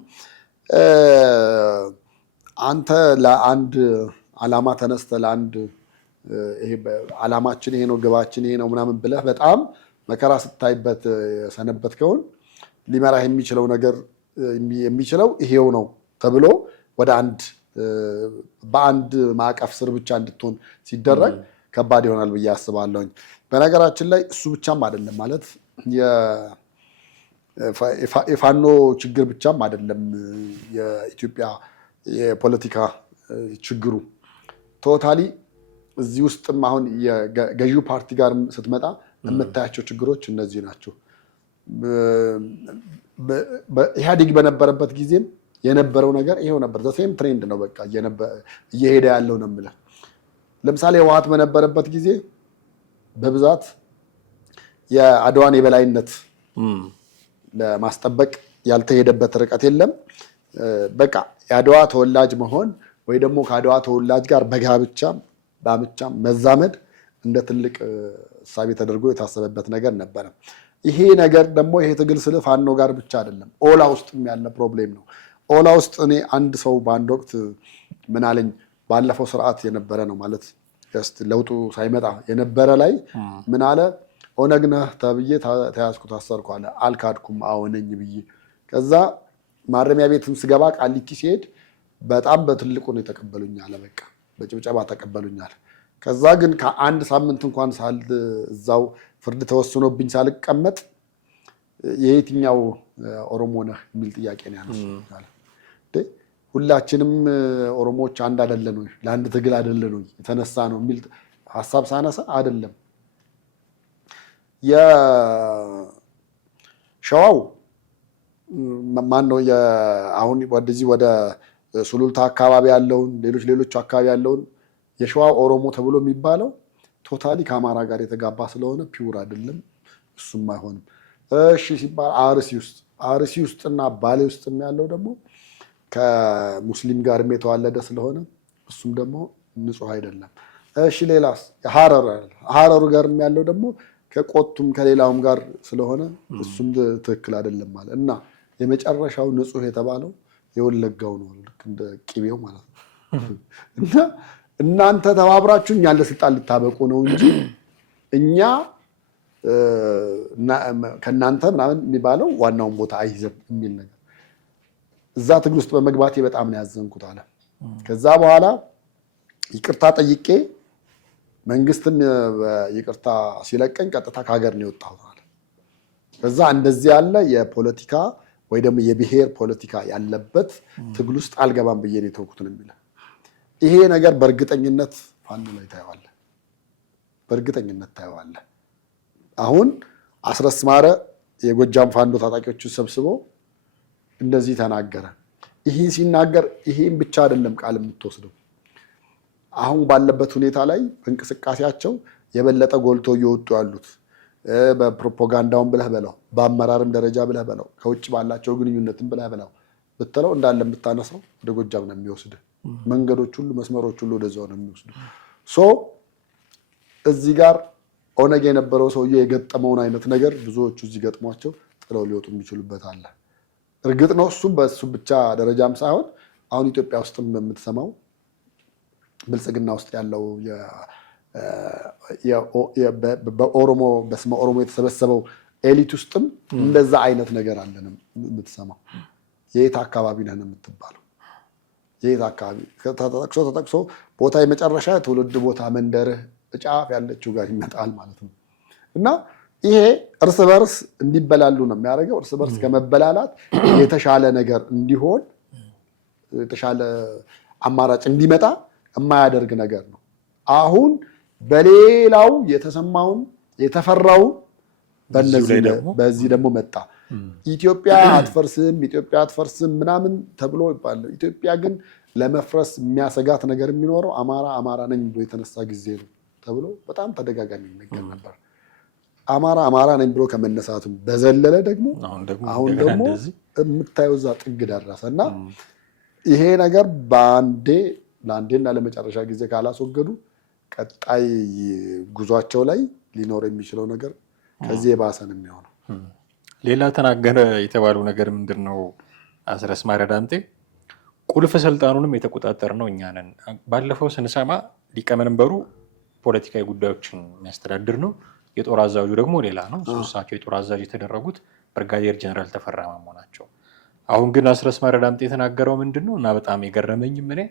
አንተ ለአንድ ዓላማ ተነስተ ለአንድ ይሄ ዓላማችን ይሄ ነው ግባችን ይሄ ነው ምናምን ብለህ በጣም መከራ ስታይበት ሰነበትከውን ሊመራህ የሚችለው ነገር የሚችለው ይሄው ነው ተብሎ ወደ በአንድ ማዕቀፍ ስር ብቻ እንድትሆን ሲደረግ ከባድ ይሆናል ብዬ አስባለሁኝ። በነገራችን ላይ እሱ ብቻም አይደለም ማለት የፋኖ ችግር ብቻም አይደለም የኢትዮጵያ የፖለቲካ ችግሩ ቶታሊ እዚህ ውስጥም አሁን የገዢው ፓርቲ ጋር ስትመጣ የምታያቸው ችግሮች እነዚህ ናቸው። ኢህአዴግ በነበረበት ጊዜም የነበረው ነገር ይሄው ነበር። ዘሴም ትሬንድ ነው በቃ እየሄደ ያለው ነው የምልህ። ለምሳሌ ህወሓት በነበረበት ጊዜ በብዛት የአድዋን የበላይነት ለማስጠበቅ ያልተሄደበት ርቀት የለም። በቃ የአድዋ ተወላጅ መሆን ወይ ደግሞ ከአድዋ ተወላጅ ጋር በጋብቻም በአምቻም መዛመድ እንደ ትልቅ እሳቤ ተደርጎ የታሰበበት ነገር ነበረ። ይሄ ነገር ደግሞ ይሄ ትግል ስለ ፋኖ ጋር ብቻ አይደለም፣ ኦላ ውስጥም ያለ ፕሮብሌም ነው። ኦላ ውስጥ እኔ አንድ ሰው በአንድ ወቅት ምን አለኝ፣ ባለፈው ስርዓት የነበረ ነው ማለት ለውጡ ሳይመጣ የነበረ ላይ ምን አለ፣ ኦነግ ነህ ተብዬ ተያዝኩ ታሰርኩ አለ። አልካድኩም አዎ ነኝ ብዬ። ከዛ ማረሚያ ቤትም ስገባ ቃሊቲ ሲሄድ በጣም በትልቁ ነው የተቀበሉኛል፣ በቃ በጭብጨባ ተቀበሉኛል። ከዛ ግን ከአንድ ሳምንት እንኳን እዛው ፍርድ ተወስኖብኝ ሳልቀመጥ የየትኛው ኦሮሞ ነህ የሚል ጥያቄ ነው ያነሱት። ሁላችንም ኦሮሞዎች አንድ አይደለን ወይ ለአንድ ትግል አይደለን ወይ የተነሳ ነው የሚል ሐሳብ ሳነሳ አይደለም። የሸዋው ማን ነው አሁን ወደዚህ ወደ ሱሉልታ አካባቢ ያለውን ሌሎች አካባቢ ያለውን የሸዋ ኦሮሞ ተብሎ የሚባለው ቶታሊ ከአማራ ጋር የተጋባ ስለሆነ ፒውር አይደለም፣ እሱም አይሆንም። እሺ ሲባል አርሲ ውስጥና ባሌ ውስጥ ያለው ደግሞ ከሙስሊም ጋር የተዋለደ ስለሆነ እሱም ደግሞ ንጹህ አይደለም። እሺ ሌላስ ሐረሩ ጋር ያለው ደግሞ ከቆቱም ከሌላውም ጋር ስለሆነ እሱም ትክክል አይደለም ማለት እና የመጨረሻው ንጹህ የተባለው የወለጋው ነው፣ ልክ እንደ ቂቤው ማለት ነው። እና እናንተ ተባብራችሁ እኛን ለስልጣን ልታበቁ ነው እንጂ እኛ ከእናንተ ምናምን የሚባለው ዋናውን ቦታ አይዘም የሚል ነገር እዛ ትግል ውስጥ በመግባቴ በጣም ነው ያዘንኩት አለ። ከዛ በኋላ ይቅርታ ጠይቄ መንግስትም ይቅርታ ሲለቀኝ ቀጥታ ከሀገር ነው የወጣሁት አለ። ከዛ እንደዚህ ያለ የፖለቲካ ወይ ደግሞ የብሔር ፖለቲካ ያለበት ትግል ውስጥ አልገባም ብዬ ነው የተውኩት ነው የሚለው። ይሄ ነገር በእርግጠኝነት ፋኖ ላይ ታየዋለህ፣ በእርግጠኝነት ታየዋለህ። አሁን አስረስ ማረ የጎጃም ፋኖ ታጣቂዎችን ሰብስቦ እንደዚህ ተናገረ። ይሄ ሲናገር ይሄን ብቻ አይደለም ቃል የምትወስደው። አሁን ባለበት ሁኔታ ላይ እንቅስቃሴያቸው የበለጠ ጎልቶ እየወጡ ያሉት በፕሮፓጋንዳውን ብለህ በለው፣ በአመራርም ደረጃ ብለህ በለው፣ ከውጭ ባላቸው ግንኙነትም ብለህ በለው ብትለው እንዳለ የምታነሳው ወደ ጎጃም ነው የሚወስድ። መንገዶች ሁሉ መስመሮች ሁሉ ወደዛው ነው የሚወስዱ። እዚህ ጋር ኦነግ የነበረው ሰውዬ የገጠመውን አይነት ነገር ብዙዎቹ እዚህ ገጥሟቸው ጥለው ሊወጡ የሚችሉበት አለ። እርግጥ ነው እሱም በሱ ብቻ ደረጃም ሳይሆን አሁን ኢትዮጵያ ውስጥም የምትሰማው ብልጽግና ውስጥ ያለው በኦሮሞ በስመ ኦሮሞ የተሰበሰበው ኤሊት ውስጥም እንደዛ አይነት ነገር አለን የምትሰማው። የት አካባቢ ነህ ነው የምትባለው። የት አካባቢ ተጠቅሶ ቦታ የመጨረሻ ትውልድ ቦታ መንደርህ ጫፍ ያለችው ጋር ይመጣል ማለት ነው። እና ይሄ እርስ በርስ እንዲበላሉ ነው የሚያደርገው። እርስ በርስ ከመበላላት የተሻለ ነገር እንዲሆን የተሻለ አማራጭ እንዲመጣ የማያደርግ ነገር ነው። አሁን በሌላው የተሰማውን የተፈራውን በዚህ ደግሞ መጣ። ኢትዮጵያ አትፈርስም ምናምን ተብሎ ይባላል። ኢትዮጵያ ግን ለመፍረስ የሚያሰጋት ነገር የሚኖረው አማራ ነኝ ብሎ የተነሳ ጊዜ ነው ተብሎ በጣም ተደጋጋሚ ነገር ነበር። አማራ ነኝ ብሎ ከመነሳቱም በዘለለ ደግሞ አሁን ደግሞ የምታየው እዛ ጥግ ደረሰና ይሄ ነገር ለአንዴና ለመጨረሻ ጊዜ ካላስወገዱ ቀጣይ ጉዟቸው ላይ ሊኖር የሚችለው ነገር ከዚህ የባሰ ነው የሚሆነው። ሌላ ተናገረ የተባለው ነገር ምንድን ነው? አስረስ ማረ ዳምጤ ቁልፍ ስልጣኑንም የተቆጣጠር ነው እኛ ነን። ባለፈው ስንሰማ ሊቀመንበሩ ፖለቲካዊ ጉዳዮችን የሚያስተዳድር ነው፣ የጦር አዛዡ ደግሞ ሌላ ነው። እሳቸው የጦር አዛዥ የተደረጉት ብርጋዴር ጀነራል ተፈራ ማሞ ናቸው። አሁን ግን አስረስ ማረ ዳምጤ የተናገረው ምንድን ነው እና በጣም የገረመኝም እኔ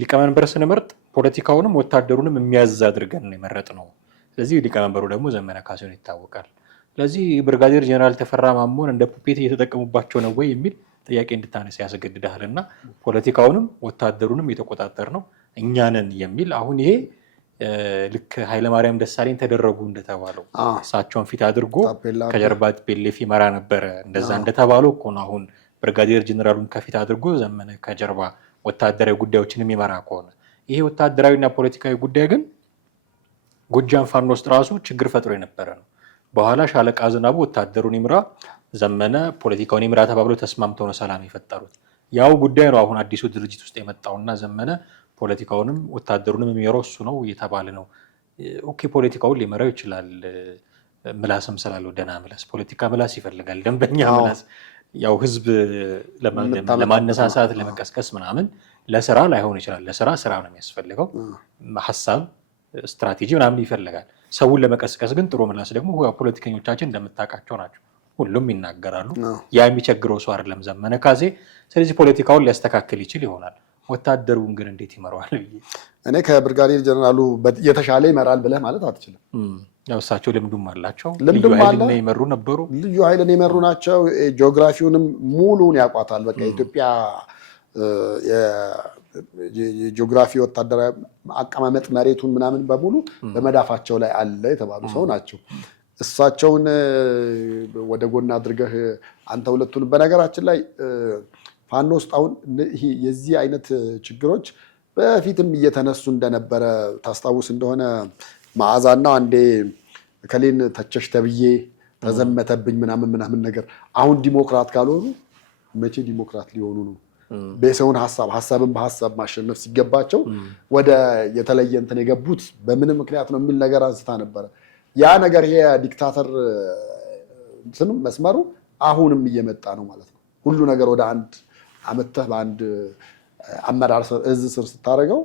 ሊቀመንበር ስንመርጥ ፖለቲካውንም ወታደሩንም የሚያዝ አድርገን የመረጥ ነው። ስለዚህ ሊቀመንበሩ ደግሞ ዘመነ ካሴ ይታወቃል። ስለዚህ ብርጋዴር ጀነራል ተፈራ ማሞን እንደ ፑፔት እየተጠቀሙባቸው ነው ወይ የሚል ጥያቄ እንድታነሳ ያስገድዳል። እና ፖለቲካውንም ወታደሩንም የተቆጣጠር ነው እኛ ነን የሚል አሁን ይሄ ልክ ኃይለማርያም ደሳለኝ ተደረጉ እንደተባለው እሳቸውን ፊት አድርጎ ከጀርባ ቲፒኤልኤፍ ይመራ ነበረ እንደዛ እንደተባለው እኮ ነው። አሁን ብርጋዴር ጀነራሉን ከፊት አድርጎ ዘመነ ከጀርባ ወታደራዊ ጉዳዮችን የሚመራ ከሆነ ይሄ ወታደራዊና ፖለቲካዊ ጉዳይ ግን ጎጃም ፋኖ ውስጥ ራሱ ችግር ፈጥሮ የነበረ ነው። በኋላ ሻለቃ ዝናቡ ወታደሩን ይምራ፣ ዘመነ ፖለቲካውን ይምራ ተባብለው ተስማምተው ነው ሰላም የፈጠሩት። ያው ጉዳይ ነው አሁን አዲሱ ድርጅት ውስጥ የመጣውና ዘመነ ፖለቲካውንም ወታደሩንም የሚመራው እሱ ነው እየተባለ ነው። ኦኬ ፖለቲካውን ሊመራው ይችላል፣ ምላስም ስላለው ደህና ምላስ። ፖለቲካ ምላስ ይፈልጋል፣ ደንበኛ ምላስ። ያው ህዝብ ለማነሳሳት ለመቀስቀስ ምናምን ለስራ ላይሆን ይችላል። ለስራ ስራ ነው የሚያስፈልገው፣ ሀሳብ ስትራቴጂ ምናምን ይፈልጋል። ሰውን ለመቀስቀስ ግን ጥሩ ምላስ ደግሞ ፖለቲከኞቻችን እንደምታውቃቸው ናቸው፣ ሁሉም ይናገራሉ። ያ የሚቸግረው ሰው አይደለም ዘመነ ካሴ። ስለዚህ ፖለቲካውን ሊያስተካክል ይችል ይሆናል። ወታደሩን ግን እንዴት ይመራዋል ብዬ እኔ ከብርጋዴር ጀነራሉ የተሻለ ይመራል ብለህ ማለት አትችልም። ያው እሳቸው ልምዱም አላቸው፣ ልዩ ኃይልን የመሩ ነበሩ፣ ልዩ ኃይልን የመሩ ናቸው። ጂኦግራፊውንም ሙሉን ያውቋታል። በቃ ኢትዮጵያ የጂኦግራፊ ወታደራዊ አቀማመጥ መሬቱን ምናምን በሙሉ በመዳፋቸው ላይ አለ የተባሉ ሰው ናቸው። እሳቸውን ወደ ጎን አድርገህ አንተ ሁለቱን በነገራችን ላይ ፋኖ ውስጥ አሁን የዚህ አይነት ችግሮች በፊትም እየተነሱ እንደነበረ ታስታውስ እንደሆነ መዓዛና አንዴ ከሌን ተቸሽ ተብዬ ተዘመተብኝ ምናምን ነገር። አሁን ዲሞክራት ካልሆኑ መቼ ዲሞክራት ሊሆኑ ነው? በሰውን ሀሳብን በሀሳብ ማሸነፍ ሲገባቸው ወደ የተለየ እንትን የገቡት በምን ምክንያት ነው የሚል ነገር አንስታ ነበረ። ያ ነገር ይሄ ዲክታተር እንትንም መስመሩ አሁንም እየመጣ ነው ማለት ነው። ሁሉ ነገር ወደ አንድ አመተህ በአንድ አመራር እዝ ስር ስታደርገው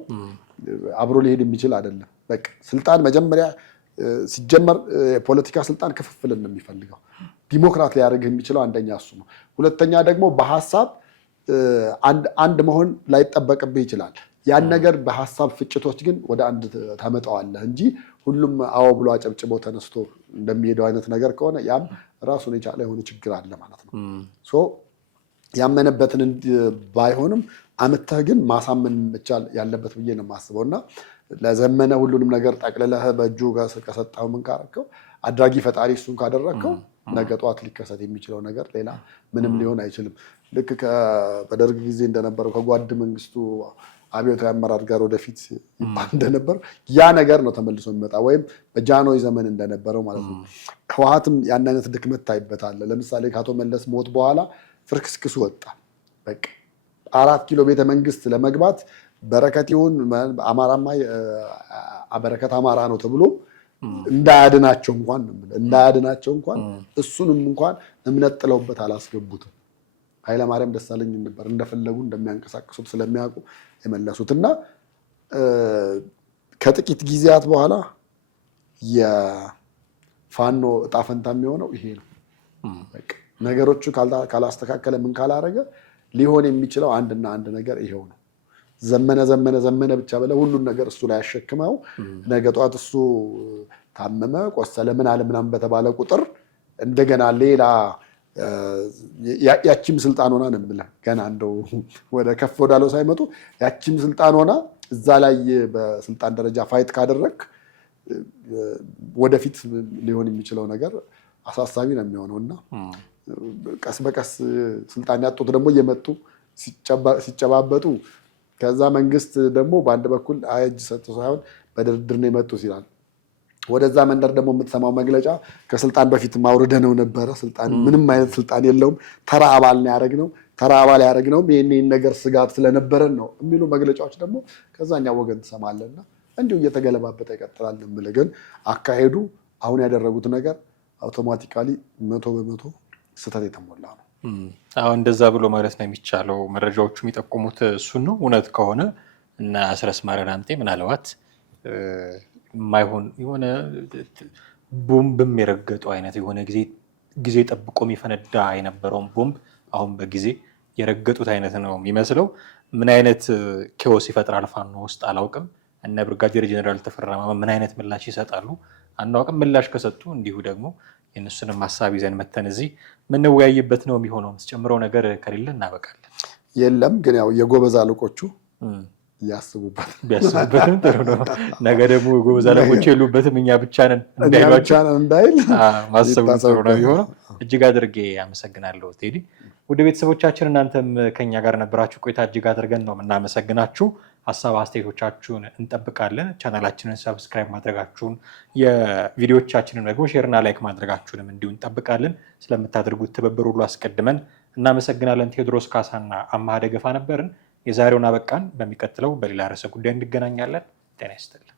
አብሮ ሊሄድ የሚችል አይደለም። በቃ ስልጣን መጀመሪያ ሲጀመር የፖለቲካ ስልጣን ክፍፍልን ነው የሚፈልገው። ዲሞክራት ሊያደርግ የሚችለው አንደኛ እሱ ነው። ሁለተኛ ደግሞ በሀሳብ አንድ መሆን ላይጠበቅብህ ይችላል። ያን ነገር በሐሳብ ፍጭቶች ግን ወደ አንድ ታመጣዋለህ እንጂ ሁሉም አዎ ብሎ አጨብጭቦ ተነስቶ እንደሚሄደው አይነት ነገር ከሆነ ያም ራሱን የቻለ የሆነ ችግር አለ ማለት ነው። ሶ ያመነበትን ባይሆንም አመተህ ግን ማሳመን መቻል ያለበት ብዬ ነው የማስበው። እና ለዘመነ ሁሉንም ነገር ጠቅልለህ በእጁ ከሰጠው ምን ካረከው አድራጊ ፈጣሪ እሱን ካደረከው ነገ ጠዋት ሊከሰት የሚችለው ነገር ሌላ ምንም ሊሆን አይችልም። ልክ በደርግ ጊዜ እንደነበረው ከጓድ መንግስቱ አብዮታዊ አመራር ጋር ወደፊት ይባል እንደነበር ያ ነገር ነው ተመልሶ የሚመጣ ወይም በጃንሆይ ዘመን እንደነበረው ማለት ነው። ህወሓትም ያን አይነት ድክመት ታይበታል። ለምሳሌ ከአቶ መለስ ሞት በኋላ ፍርክስክሱ ወጣ። በቃ 4 ኪሎ ቤተ መንግስት ለመግባት በረከት ይሁን አማራማ በረከት አማራ ነው ተብሎ እንዳያድናቸው እንኳን እሱንም እንኳን እምነት ጥለውበት አላስገቡትም። ኃይለማርያም ደሳለኝ ነበር እንደፈለጉ እንደሚያንቀሳቅሱት ስለሚያውቁ የመለሱትና ከጥቂት ጊዜያት በኋላ የፋኖ እጣ ፈንታ የሚሆነው ይሄ ነው። ነገሮቹ ካላስተካከለ ምን ካላረገ ሊሆን የሚችለው አንድና አንድ ነገር ይሄው ነው። ዘመነ ብቻ ብለህ ሁሉን ነገር እሱ ላይ ያሸክመው ነገ ጠዋት እሱ ታመመ፣ ቆሰለ፣ ምን አለ ምናምን በተባለ ቁጥር እንደገና ሌላ ያቺም ስልጣን ሆና ነው የምልህ ገና እንደው ወደ ከፍ ወዳለው ሳይመጡ ያቺም ስልጣን ሆና እዛ ላይ በስልጣን ደረጃ ፋይት ካደረግ ወደፊት ሊሆን የሚችለው ነገር አሳሳቢ ነው የሚሆነውና ቀስ በቀስ ስልጣን ያጡት ደግሞ እየመጡ ሲጨባበጡ ከዛ መንግስት ደግሞ በአንድ በኩል እጅ ሰጥቶ ሳይሆን በድርድር ነው የመጡት ይላል። ወደዛ መንደር ደግሞ የምትሰማው መግለጫ ከስልጣን በፊት ማውረደነው ነበረ፣ ስልጣን ምንም አይነት ስልጣን የለውም፣ ተራ አባል ነው ያደረግነው፣ ተራ አባል ያደረግነው ይሄን ነገር ስጋት ስለነበረን ነው የሚሉ መግለጫዎች ደግሞ ከዛኛው ወገን ትሰማለና እንዲሁ እየተገለባበጠ ይቀጥላል። የምልህ ግን አካሄዱ አሁን ያደረጉት ነገር አውቶማቲካሊ 100% ስህተት የተሞላ ነው። አሁን እንደዛ ብሎ ማለት ነው የሚቻለው። መረጃዎቹ የሚጠቁሙት እሱን ነው። እውነት ከሆነ እና አስረስ ማረናምጤ ምናልባት የማይሆን የሆነ ቦምብም የረገጡ አይነት የሆነ ጊዜ ጠብቆ የሚፈነዳ የነበረውን ቦምብ አሁን በጊዜ የረገጡት አይነት ነው የሚመስለው። ምን አይነት ኬዎስ ይፈጥራል ፋኖ ውስጥ አላውቅም። እነ ብርጋዴር ጀነራል ተፈራ ማሞ ምን አይነት ምላሽ ይሰጣሉ አናውቅም። ምላሽ ከሰጡ እንዲሁ ደግሞ የእነሱንም ሀሳብ ይዘን መተን እዚህ ምንወያይበት ነው የሚሆነው። የምትጨምረው ነገር ከሌለ እናበቃለን። የለም ግን ያው የጎበዝ አለቆቹ ቢያስቡበትም ጥሩ ነው። ነገ ደግሞ የጎበዝ አለቆች የሉበትም እኛ ብቻ ነን እንዳይል ማሰቡ ጥሩ ነው የሚሆነው። እጅግ አድርጌ አመሰግናለሁ ቴዲ። ወደ ቤተሰቦቻችን እናንተም ከኛ ጋር ነበራችሁ ቆይታ እጅግ አድርገን ነው የምናመሰግናችሁ። ሀሳብ አስተያየቶቻችሁን እንጠብቃለን። ቻናላችንን ሰብስክራይብ ማድረጋችሁን የቪዲዮቻችንን ደግሞ ሼርና ላይክ ማድረጋችሁንም እንዲሁ እንጠብቃለን። ስለምታደርጉት ትብብር ሁሉ አስቀድመን እናመሰግናለን። ቴዎድሮስ ካሳና አማሃ ደገፋ ነበርን። የዛሬውን አበቃን። በሚቀጥለው በሌላ ርዕሰ ጉዳይ እንገናኛለን። ጤና ይስጥልን።